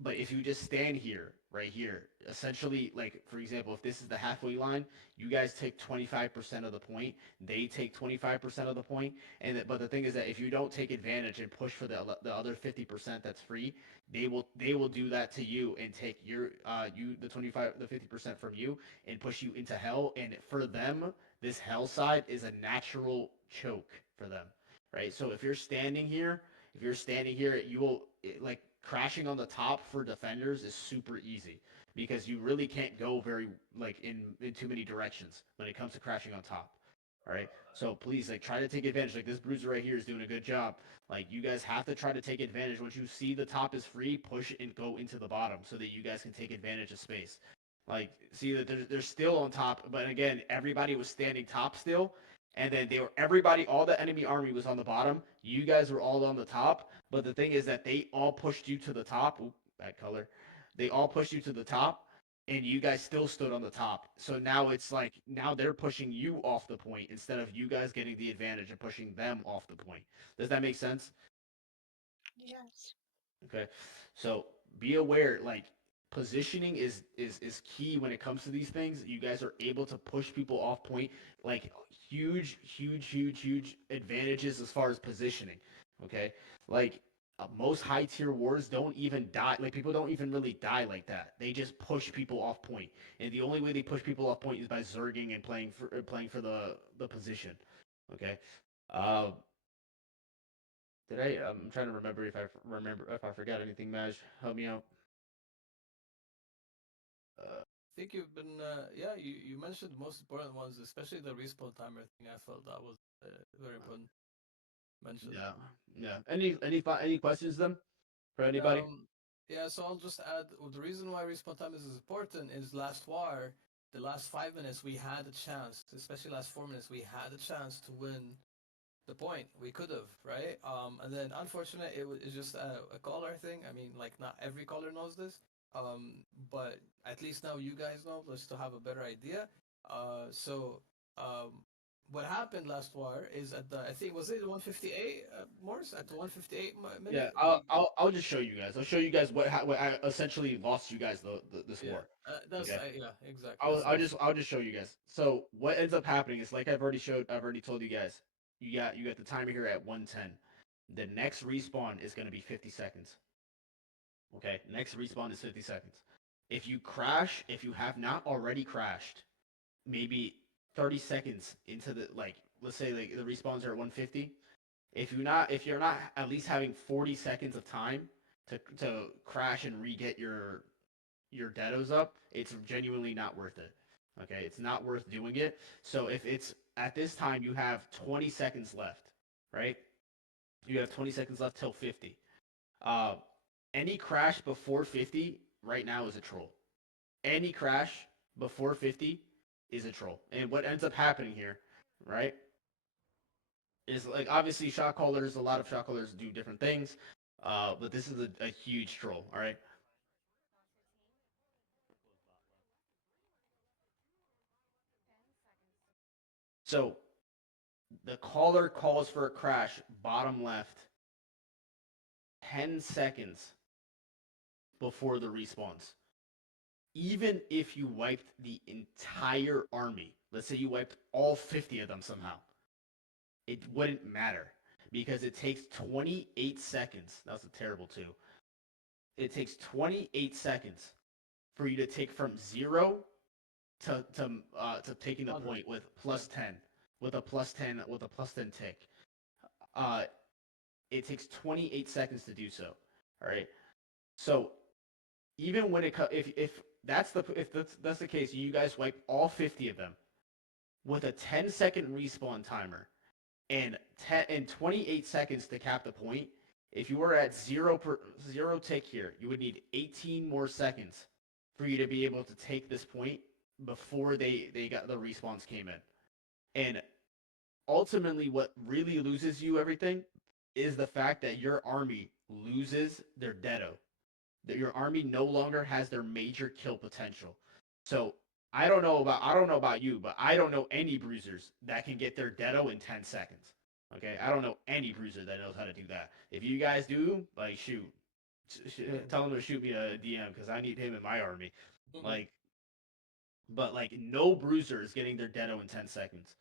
but if you just stand here, right here, essentially, like for example, if this is the halfway line, you guys take 25% of the point, they take 25% of the point, but the thing is that if you don't take advantage and push for the other 50% that's free, they will do that to you and take the 50% from you and push you into hell. And for them, this hell side is a natural choke for them, right? So if you're standing here, you will like crashing on the top for defenders is super easy because you really can't go very like in too many directions when it comes to crashing on top. All right. So please like try to take advantage. Like this bruiser right here is doing a good job. Like you guys have to try to take advantage. Once you see the top is free, push and go into the bottom so that you guys can take advantage of space. Like see that they're still on top, but again, everybody was standing top still, and then all the enemy army was on the bottom. You guys were all on the top, but the thing is that they all pushed you to the top. Oop, bad color. They all pushed you to the top, and you guys still stood on the top. So now it's like now they're pushing you off the point instead of you guys getting the advantage and pushing them off the point. Does that make sense? Yes. Okay. So be aware, like positioning is key when it comes to these things. You guys are able to push people off point, like huge advantages as far as positioning. Okay. Like most high tier wars don't even die. Like people don't even really die like that. They just push people off point, and the only way they push people off point is by zerging and playing for the position. Okay. Uh, did I? I'm trying to remember if I forgot anything. Maj, help me out. I think you've been, yeah, you mentioned the most important ones, especially the respawn timer thing. I felt that was very important mention. Yeah, yeah. Any questions then for anybody? Um, yeah, so I'll just add the reason why respawn time is important is last war, the last 5 minutes we had a chance, especially last 4 minutes we had a chance to win the point. We could have, right? And then unfortunately it's just a caller thing. I mean, like not every caller knows this. But at least now you guys know, just to have a better idea. So what happened last war is at the I think was it 158 Morse at the 158 Yeah, minute. I'll just show you guys. I'll show you guys what I essentially lost you guys this Yeah, war. that's Okay. yeah, exactly. I'll just show you guys. So what ends up happening is like I've already told you guys. You got the timer here at 110. The next respawn is going to be 50 seconds. Okay, next respawn is 50 seconds. If you crash, if you have not already crashed, maybe 30 seconds into the like, let's say like the respawns are at 150. If you're not at least having 40 seconds of time to crash and re-get your deados up, it's genuinely not worth it. Okay, it's not worth doing it. So if it's at this time you have 20 seconds left, right? You have 20 seconds left till 50. Uh, any crash before 50 right now is a troll. Any crash before 50 is a troll. And what ends up happening here, right, is like obviously a lot of shot callers do different things, but this is a huge troll, all right? So the caller calls for a crash, bottom left, 10 seconds before the respawns. Even if you wiped the entire army, let's say you wiped all 50 of them somehow, it wouldn't matter because it takes 28 seconds. That's a terrible two. It takes 28 seconds for you to take from 0 to taking the point with plus 10 with a plus 10 tick. Uh, it takes 28 seconds to do so. All right. So even when if that's the case, you guys wipe all 50 of them with a 10-second respawn timer and 28 seconds to cap the point. If you were at zero tick here, you would need 18 more seconds for you to be able to take this point before they got the respawns came in. And ultimately, what really loses you everything is the fact that your army loses their Dedo. That your army no longer has their major kill potential. So I don't know about you, but I don't know any bruisers that can get their Dedo in 10 seconds. Okay, I don't know any bruiser that knows how to do that. If you guys do, like, shoot, tell them to shoot me a DM because I need him in my army. Like, but like no bruiser is getting their Dedo in 10 seconds.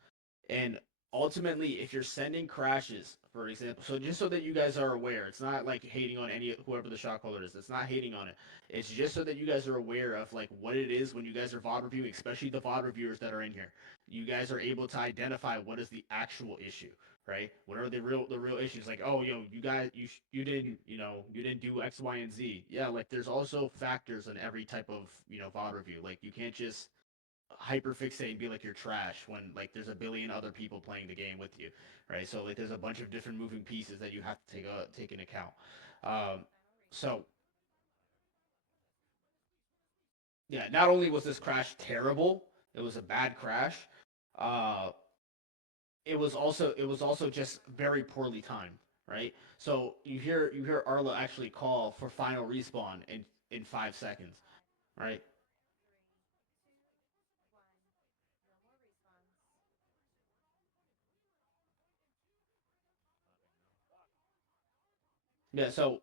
And ultimately, if you're sending crashes, for example, so just so that you guys are aware, it's not like hating on any whoever the shot caller is. It's not hating on it. It's just so that you guys are aware of like what it is when you guys are VOD reviewing, especially the VOD reviewers that are in here. You guys are able to identify what is the actual issue, right? What are the real issues? Like, oh, you guys, you didn't, you didn't do X, Y, and Z. Yeah, like there's also factors in every type of VOD review. Like you can't just hyperfixate and be like you're trash when like there's a billion other people playing the game with you, right? So like there's a bunch of different moving pieces that you have to take into account. So yeah, not only was this crash terrible, it was a bad crash. Uh, it was also just very poorly timed, right? So you hear Arla actually call for final respawn in 5 seconds, right? Yeah, so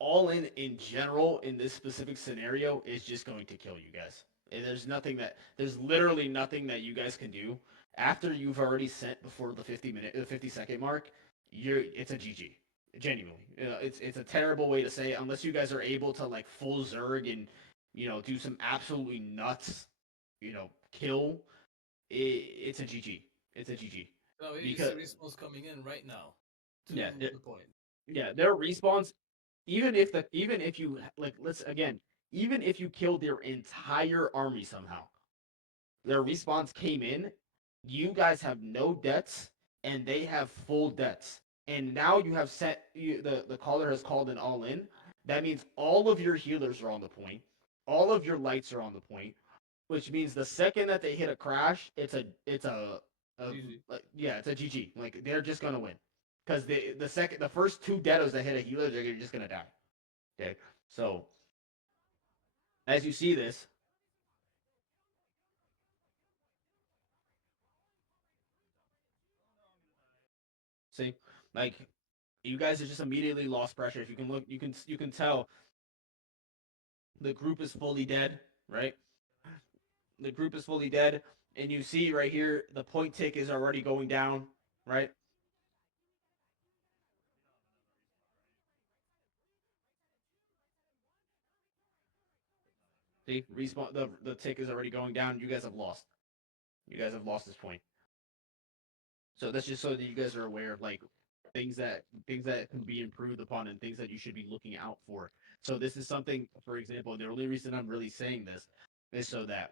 all in general in this specific scenario is just going to kill you guys. And there's literally nothing that you guys can do after you've already sent before the 50-second mark. It's a GG. Genuinely, it's a terrible way to say it unless you guys are able to like full zerg and do some absolutely nuts kill. It's a GG. It's a GG No, you see because respawns coming in right now. To yeah, the point. yeah, their respawns, even if you like, let's again, even if you killed their entire army somehow, their respawns came in, you guys have no debts and they have full debts. And now you have the caller has called an all in. That means all of your healers are on the point, all of your lights are on the point, which means the second that they hit a crash, GG. like, yeah, it's a GG. Like they're just gonna win because the first two deados that hit a healer, they're just gonna die. Okay, so as you see this, see, like you guys are just immediately lost pressure. If you can look, you can tell the group is fully dead, right? The group is fully dead, and you see right here the point tick is already going down, right? See, respawn the tick is already going down. You guys have lost. You guys have lost this point. So that's just so that you guys are aware of like things that can be improved upon and things that you should be looking out for. So this is something, for example, the only reason I'm really saying this is so that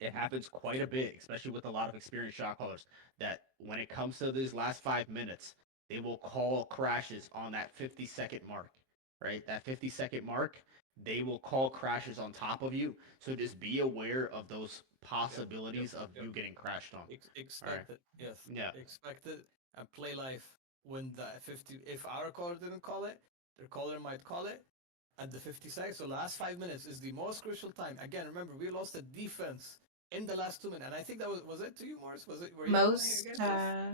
it happens quite a bit, especially with a lot of experienced shot callers, that when it comes to these last 5 minutes, they will call crashes on that 50-second mark, right? That 50-second mark, they will call crashes on top of you. So just be aware of those possibilities of Yep. you getting crashed on. Expect it. Yes. Yeah. Expect it and play life when the 50. If our caller didn't call it, their caller might call it at the 50 seconds. So last 5 minutes is the most crucial time. Again, remember we lost the defense in the last 2 minutes, and I think that was it to you, Morris. Were you playing Most against us?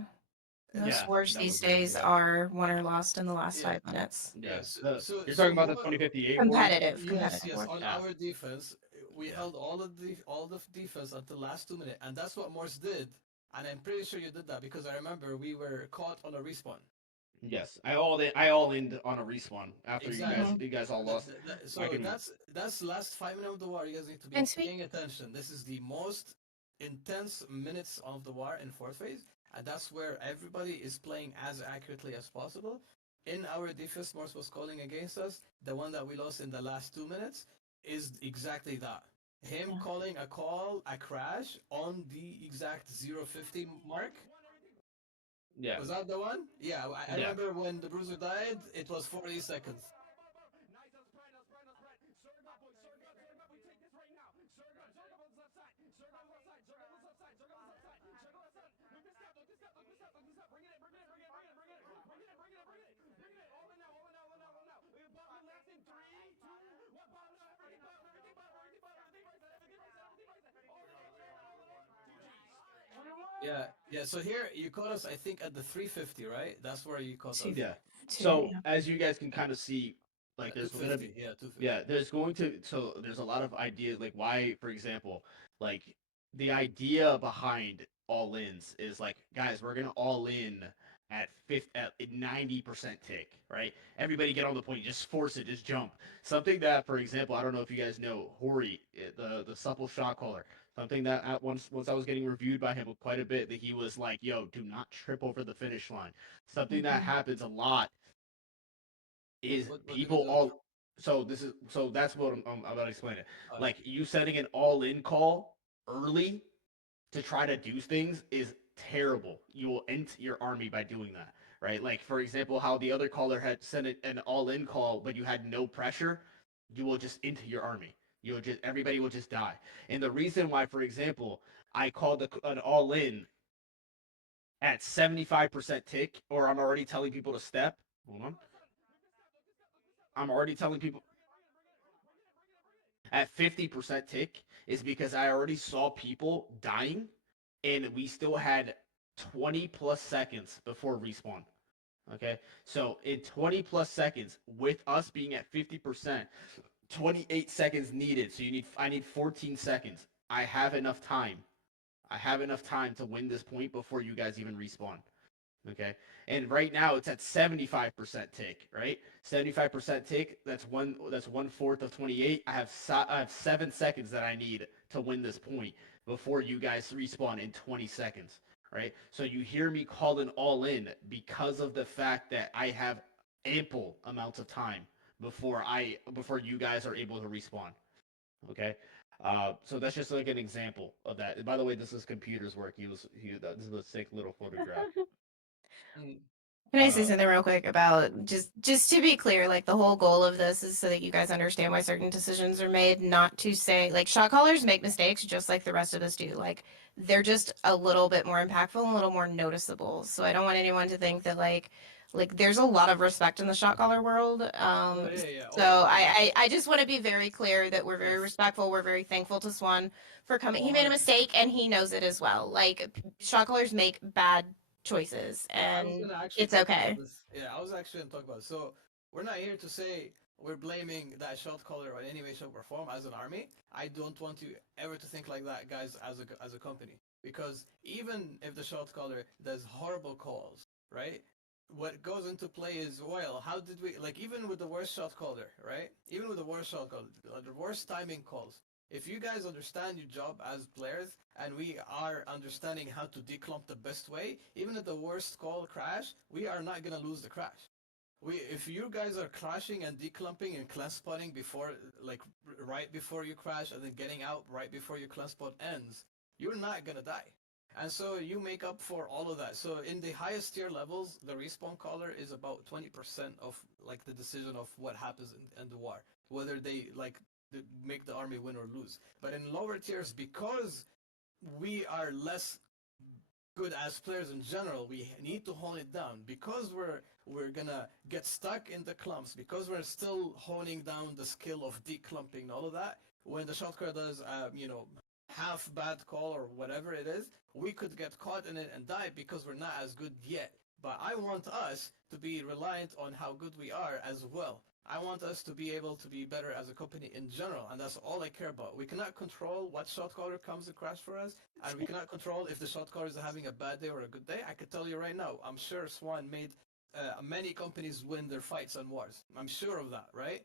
most Yeah, wars that these was really days good. are won or lost in the last Yeah. 5 minutes. Yeah. Yes. You're talking about the Who? 2058 war? Yes, Competitive yes. wars. On Yeah. our defense, we Yeah. held all the defense until last 2 minutes, and that's what Morse did. And I'm pretty sure you did that because I remember we were caught on a respawn. Yes. I all in on a respawn after you guys Exactly. Mhm. you guys all lost. I So can that's last 5 minutes of the war. You guys need to be And speak paying attention. This is the most intense minutes of the war in fourth phase, and that's where everybody is playing as accurately as possible. In our defense, Morse was calling against us. The one that we lost in the last 2 minutes is exactly that. Him yeah. calling a crash on the exact 050 mark. yeah. Was that the one? Yeah, I Yeah. remember when the bruiser died, it was 40 seconds. right now. Circle on the left side. Circle on the left side. Circle on the left side. Circle on the left side. Circle on the left side. Look this out. Look this out. Look this out. Look this out. Bring it in. Bring it in. Bring it in. Bring it in. Bring it in. Bring it in. Bring it in. Bring it in. Bring it in. All in now. All in now. All in now. All in now. Bottom left in 3, 2, 1. Bottom left. Everything bottom. Everything bottom. Everything bottom. Everything right side. Everything right side. Everything right side. All in. All in. All in. All in. GG's. Yeah, yeah. So here you caught us, I think, at the 350, right? That's where you caught us. Yeah. Two, So yeah. as you guys can kind of see, like there's gonna be 250. Yeah, 250. yeah, there's going to so there's a lot of ideas like why, for example, like the idea behind all ins is like, guys, we're gonna all in at 90% tick, right? Everybody get on the point, just force it, just jump. Something that, for example, I don't know if you guys know Hori, the supple shot caller. Something that once I was getting reviewed by him quite a bit, that he was like, "Yo, do not trip over the finish line." Something that happens a lot is What did people we do? all. So that's what I'm about to explain it. Alright. Like you setting an all-in call early to try to do things is terrible. You will end your army by doing that, right? Like for example, how the other caller had sent an all-in call, but you had no pressure. You will just into your army. You'll just everybody will just die. And the reason why, for example, I called an all-in at 75% tick, or I'm already telling people to step. Hold on. I'm already telling people at 50% tick is because I already saw people dying and we still had 20 plus seconds before respawn. Okay, so in 20 plus seconds, with us being at 50%, 28 seconds needed. So I need 14 seconds. I have enough time. I have enough time to win this point before you guys even respawn. Okay, and right now it's at 75% tick, right? 75% tick. That's 1/4 of 28. I have 7 seconds that I need to win this point before you guys respawn in 20 seconds, right? So you hear me calling all in because of the fact that I have ample amounts of time before you guys are able to respawn. Okay. So that's just like an example of that. And by the way, this is computer's work. This is a sick little photograph. Mm, Can I say something real quick about just to be clear, like the whole goal of this is so that you guys understand why certain decisions are made, not to say like shot callers make mistakes just like the rest of us do. Like they're just a little bit more impactful and a little more noticeable. So I don't want anyone to think that like there's a lot of respect in the shot caller world. Oh, yeah. So I just want to be very clear that we're very respectful. We're very thankful to Swan for coming. He made a 100%. mistake and he knows it as well. Like shot callers make bad choices Yeah, I was and gonna actually it's talk about okay. this. Yeah, I was actually gonna talk about it. So we're not here to say we're blaming that shot caller on any way, shape, or form as an army. I don't want you ever to think like that, guys, as a company. Because even if the shot caller does horrible calls, right? What goes into play is, well, how did we, like, even with the worst shot caller, right? Even with the worst shot caller, the worst timing calls, if you guys understand your job as players and we are understanding how to declump the best way, even at the worst call crash, we are not gonna lose the crash. If you guys are crashing and declumping and class spotting before, like right before you crash and then getting out right before your class spot ends, you're not gonna die. And so you make up for all of that. So in the highest tier levels, the respawn caller is about 20% of like the decision of what happens in the war, whether they like make the army win or lose. But in lower tiers, because we are less good as players in general, we need to hone it down because we're gonna get stuck in the clumps because we're still honing down the skill of declumping and all of that. When the shotcar does, half bad call or whatever it is, we could get caught in it and die because we're not as good yet. But I want us to be reliant on how good we are as well. I want us to be able to be better as a company in general, and that's all I care about. We cannot control what shot caller comes to crash for us, and we cannot control if the shot caller is having a bad day or a good day. I could tell you right now, I'm sure Swan made many companies win their fights and wars. I'm sure of that, right?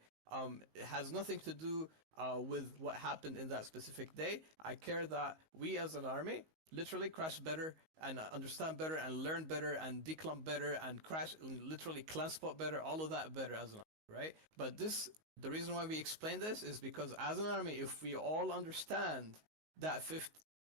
It has nothing to do with what happened in that specific day. I care that we as an army literally crash better and understand better and learn better and declump better and crash literally class spot better, all of that better as an army, right? But the reason why we explain this is because as an army, if we all understand that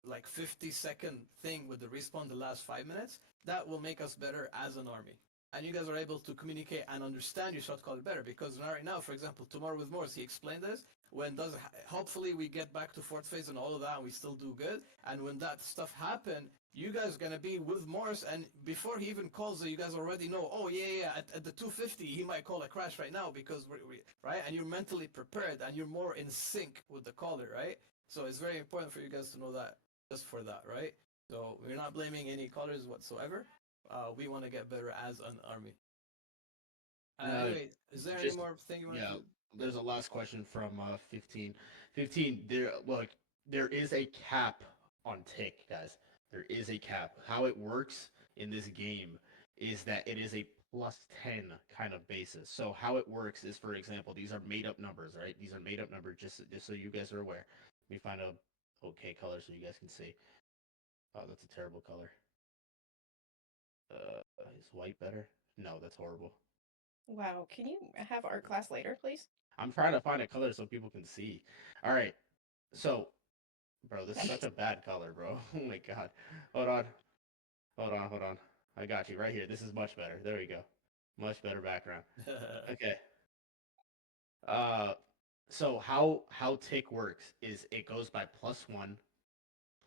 50-second thing with the respawn the last 5 minutes, that will make us better as an army. and you guys are able to communicate and understand your shot caller better. Because right now, for example, tomorrow with Morris, he explained this. When does hopefully we get back to fourth phase and all of that, and we still do good. And when that stuff happen, you guys are gonna be with Morris, and before he even calls it, you guys already know. Oh yeah, at the 250, he might call a crash right now because right, and you're mentally prepared and you're more in sync with the caller, right? So it's very important for you guys to know that just for that, right? So we're not blaming any callers whatsoever. We want to get better as an army. Anyway, is there any just more thing you want yeah. to? There's a last question from 15. 15. There is a cap on tick, guys. There is a cap. How it works in this game is that it is a +10 kind of basis. So how it works is, for example, these are made up numbers, right? These are made up numbers, just so you guys are aware. Let me find a okay color so you guys can see. Oh, that's a terrible color. Is white better? No, that's horrible. Wow, can you have art class later, please? I'm trying to find a color so people can see. All right. So, bro, this is such a bad color, bro. Oh my god. Hold on. Hold on. I got you right here. This is much better. There we go. Much better background. Okay. Uh so how tick works is it goes by +1,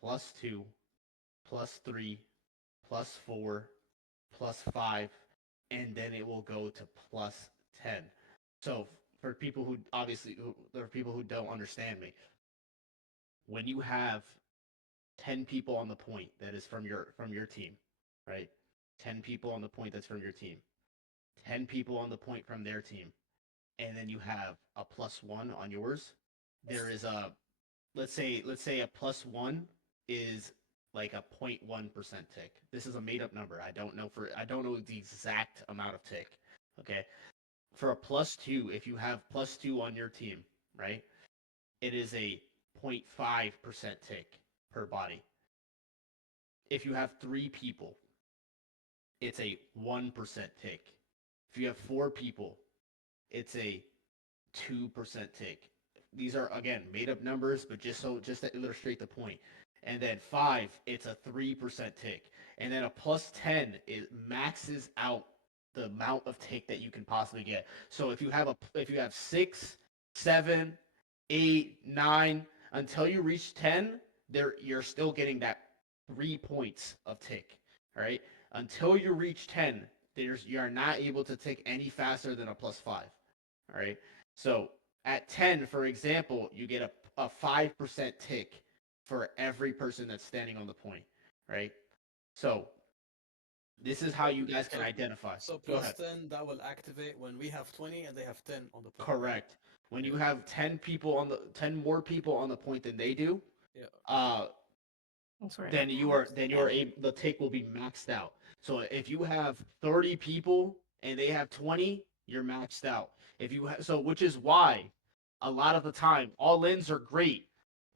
+2, +3, +4, +5, and then it will go to +10. So for people who obviously there are people who don't understand me, when you have 10 people on the point that is from your team, right? 10 people on the point that's from your team. 10 people on the point from their team. And then you have a +1 on yours. There is a let's say a +1 is like a 0.1% tick. This is a made up number. I don't know the exact amount of tick. Okay. For a +2, if you have +2 on your team, right? It is a 0.5% tick per body. If you have 3 people, it's a 1% tick. If you have 4 people, it's a 2% tick. These are again made up numbers, but just to illustrate the point. And then 5, it's a 3% tick. And then a +10, it maxes out the amount of tick that you can possibly get. So if you have 6, 7, 8, 9, until you reach 10, you're still getting that 3 points of tick. All right. Until you reach 10, you are not able to tick any faster than a +5. All right. So at 10, for example, you get a 5% tick for every person that's standing on the point, right? So this is how you guys can identify. So Go ahead. +10 that will activate when we have 20 and they have 10 on the point. Correct. When you have 10 more people on the point than they do, Yeah. then you are able, the tick will be maxed out. So if you have 30 people and they have 20, you're maxed out. If you so which is why a lot of the time all ins are great,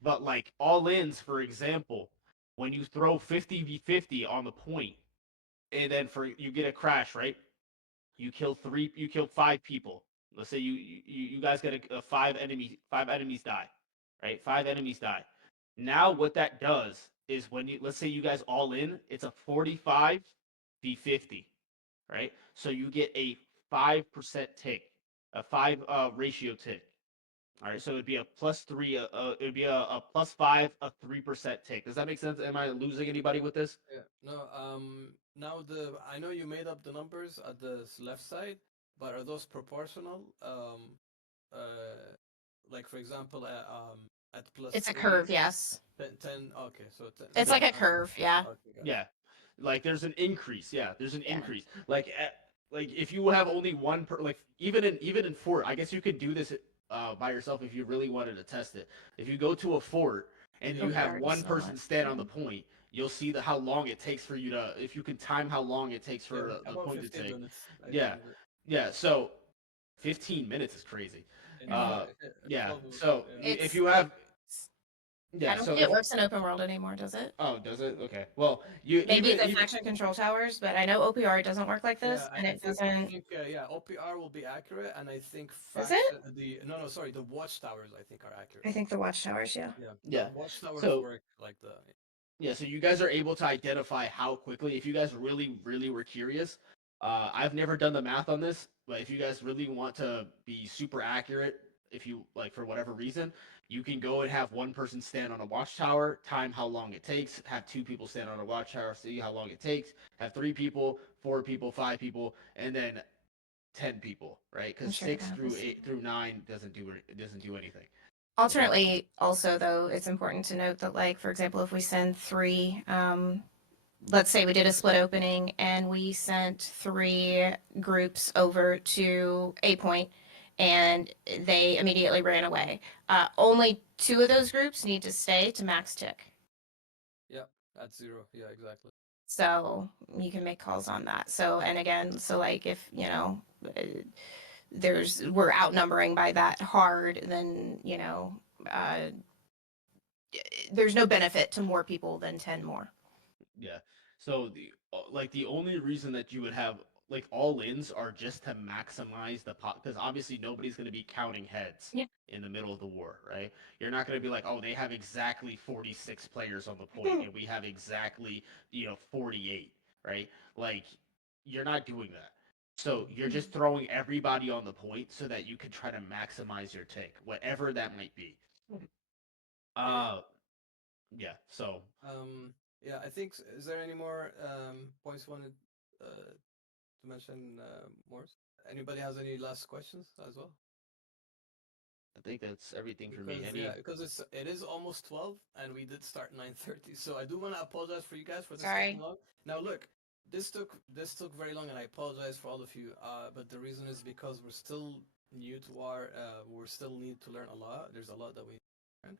but like all ins, for example, when you throw 50v50 on the point and then for you get a crash, right? You kill 5 people. Let's say you guys get a 5 enemies die, right? 5 enemies die. Now what that does is when you let's say you guys all in, it's a 45v50, right? So you get a 5% tick, a 5 ratio tick. All right, so it'd be a +3, it would be a +5, a 3% tick. Does that make sense? Am I losing anybody with this? Yeah. No. Now I know you made up the numbers at the left side, but are those proportional? Like for example, at It's a +3, curve, yes. 10. Okay, so 10. It's like a curve, yeah. Okay, got it. Yeah, like there's an increase. Yeah, there's an Yeah. increase. Like if you have only one per like even in fort, I guess you could do this by yourself if you really wanted to test it. If you go to a fort and Yeah. you Okay, have already one saw person it. stand on the point, you'll see how long it takes for you to if you can time how long it takes for Yeah, the about point to 15 take. minutes. I Yeah, believe it. yeah. So 15 minutes is crazy. And Uh, yeah. 12, So yeah. if It's you have I yeah, don't so think it works in open world anymore, does it? oh, does it? Okay. Well, you Maybe the even faction control towers, but I know OPR doesn't work like this, Yeah, and I it think I doesn't. think yeah, OPR will be accurate, and I think Is it? sorry, the watchtowers I think are accurate. I think the watchtowers, yeah. Yeah, Yeah. the watchtowers So work like the yeah, so you guys are able to identify how quickly, if you guys really, really were curious, I've never done the math on this, but if you guys really want to be super accurate, if you like for whatever reason, you can go and have one person stand on a watchtower, time how long it takes, have two people stand on a watchtower, see how long it takes, have three people, four people, five people, and then 10 people, right? I'm Because sure the six math through is- 8 through 9 doesn't do anything. Alternately, also though, it's important to note that, like, for example, if we send three, let's say we did a split opening and we sent three groups over to A Point and they immediately ran away. Only two of those groups need to stay to max tick. At 0. Yeah, exactly. So you can make calls on that. So, and again, so like if, we're outnumbering by that hard, then, there's no benefit to more people than 10 more. Yeah. So the only reason that you would have like all ins are just to maximize the pot, because obviously nobody's going to be counting heads Yeah. in the middle of the war, right? You're not going to be like, oh, they have exactly 46 players on the point and we have exactly 48, right? Like you're not doing that. So you're just throwing everybody on the point so that you can try to maximize your take, whatever that might be. Yeah. So Yeah, I think. Is there any more points you wanted to mention, Morris? Anybody has any last questions as well? I think that's everything for me. Any? Yeah, because it is almost 12 and we did start 9:30. So I do want to apologize for you guys for this Sorry. taking long. Now look, this took very long and I apologize for all of you. But the reason is because we're still new to our we're still need to learn a lot. There's a lot that we need to learn.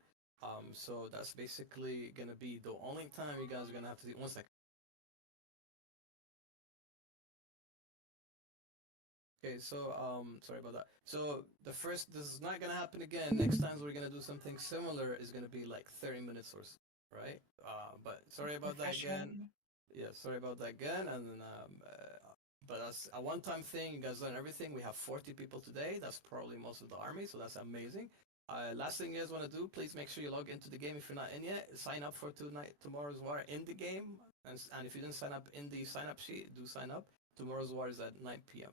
So that's basically gonna be the only time you guys are gonna have to do. One second. Okay, so sorry about that. So this is not gonna happen again. Next time we're gonna do something similar is gonna be like 30 minutes or so, right? But sorry about that again. Yeah, sorry about that again. And then, but that's a one-time thing. You guys learn everything. We have 40 people today. That's probably most of the army, so that's amazing. Last thing you guys want to do, please make sure you log into the game if you're not in yet. Sign up for tomorrow's war in the game, and if you didn't sign up in the sign-up sheet, do sign up. Tomorrow's war is at 9 p.m.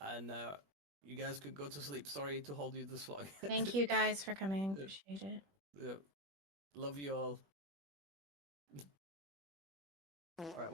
And you guys could go to sleep. Sorry to hold you this long. Thank you guys for coming. Appreciate it. Yeah. Love you all. All right.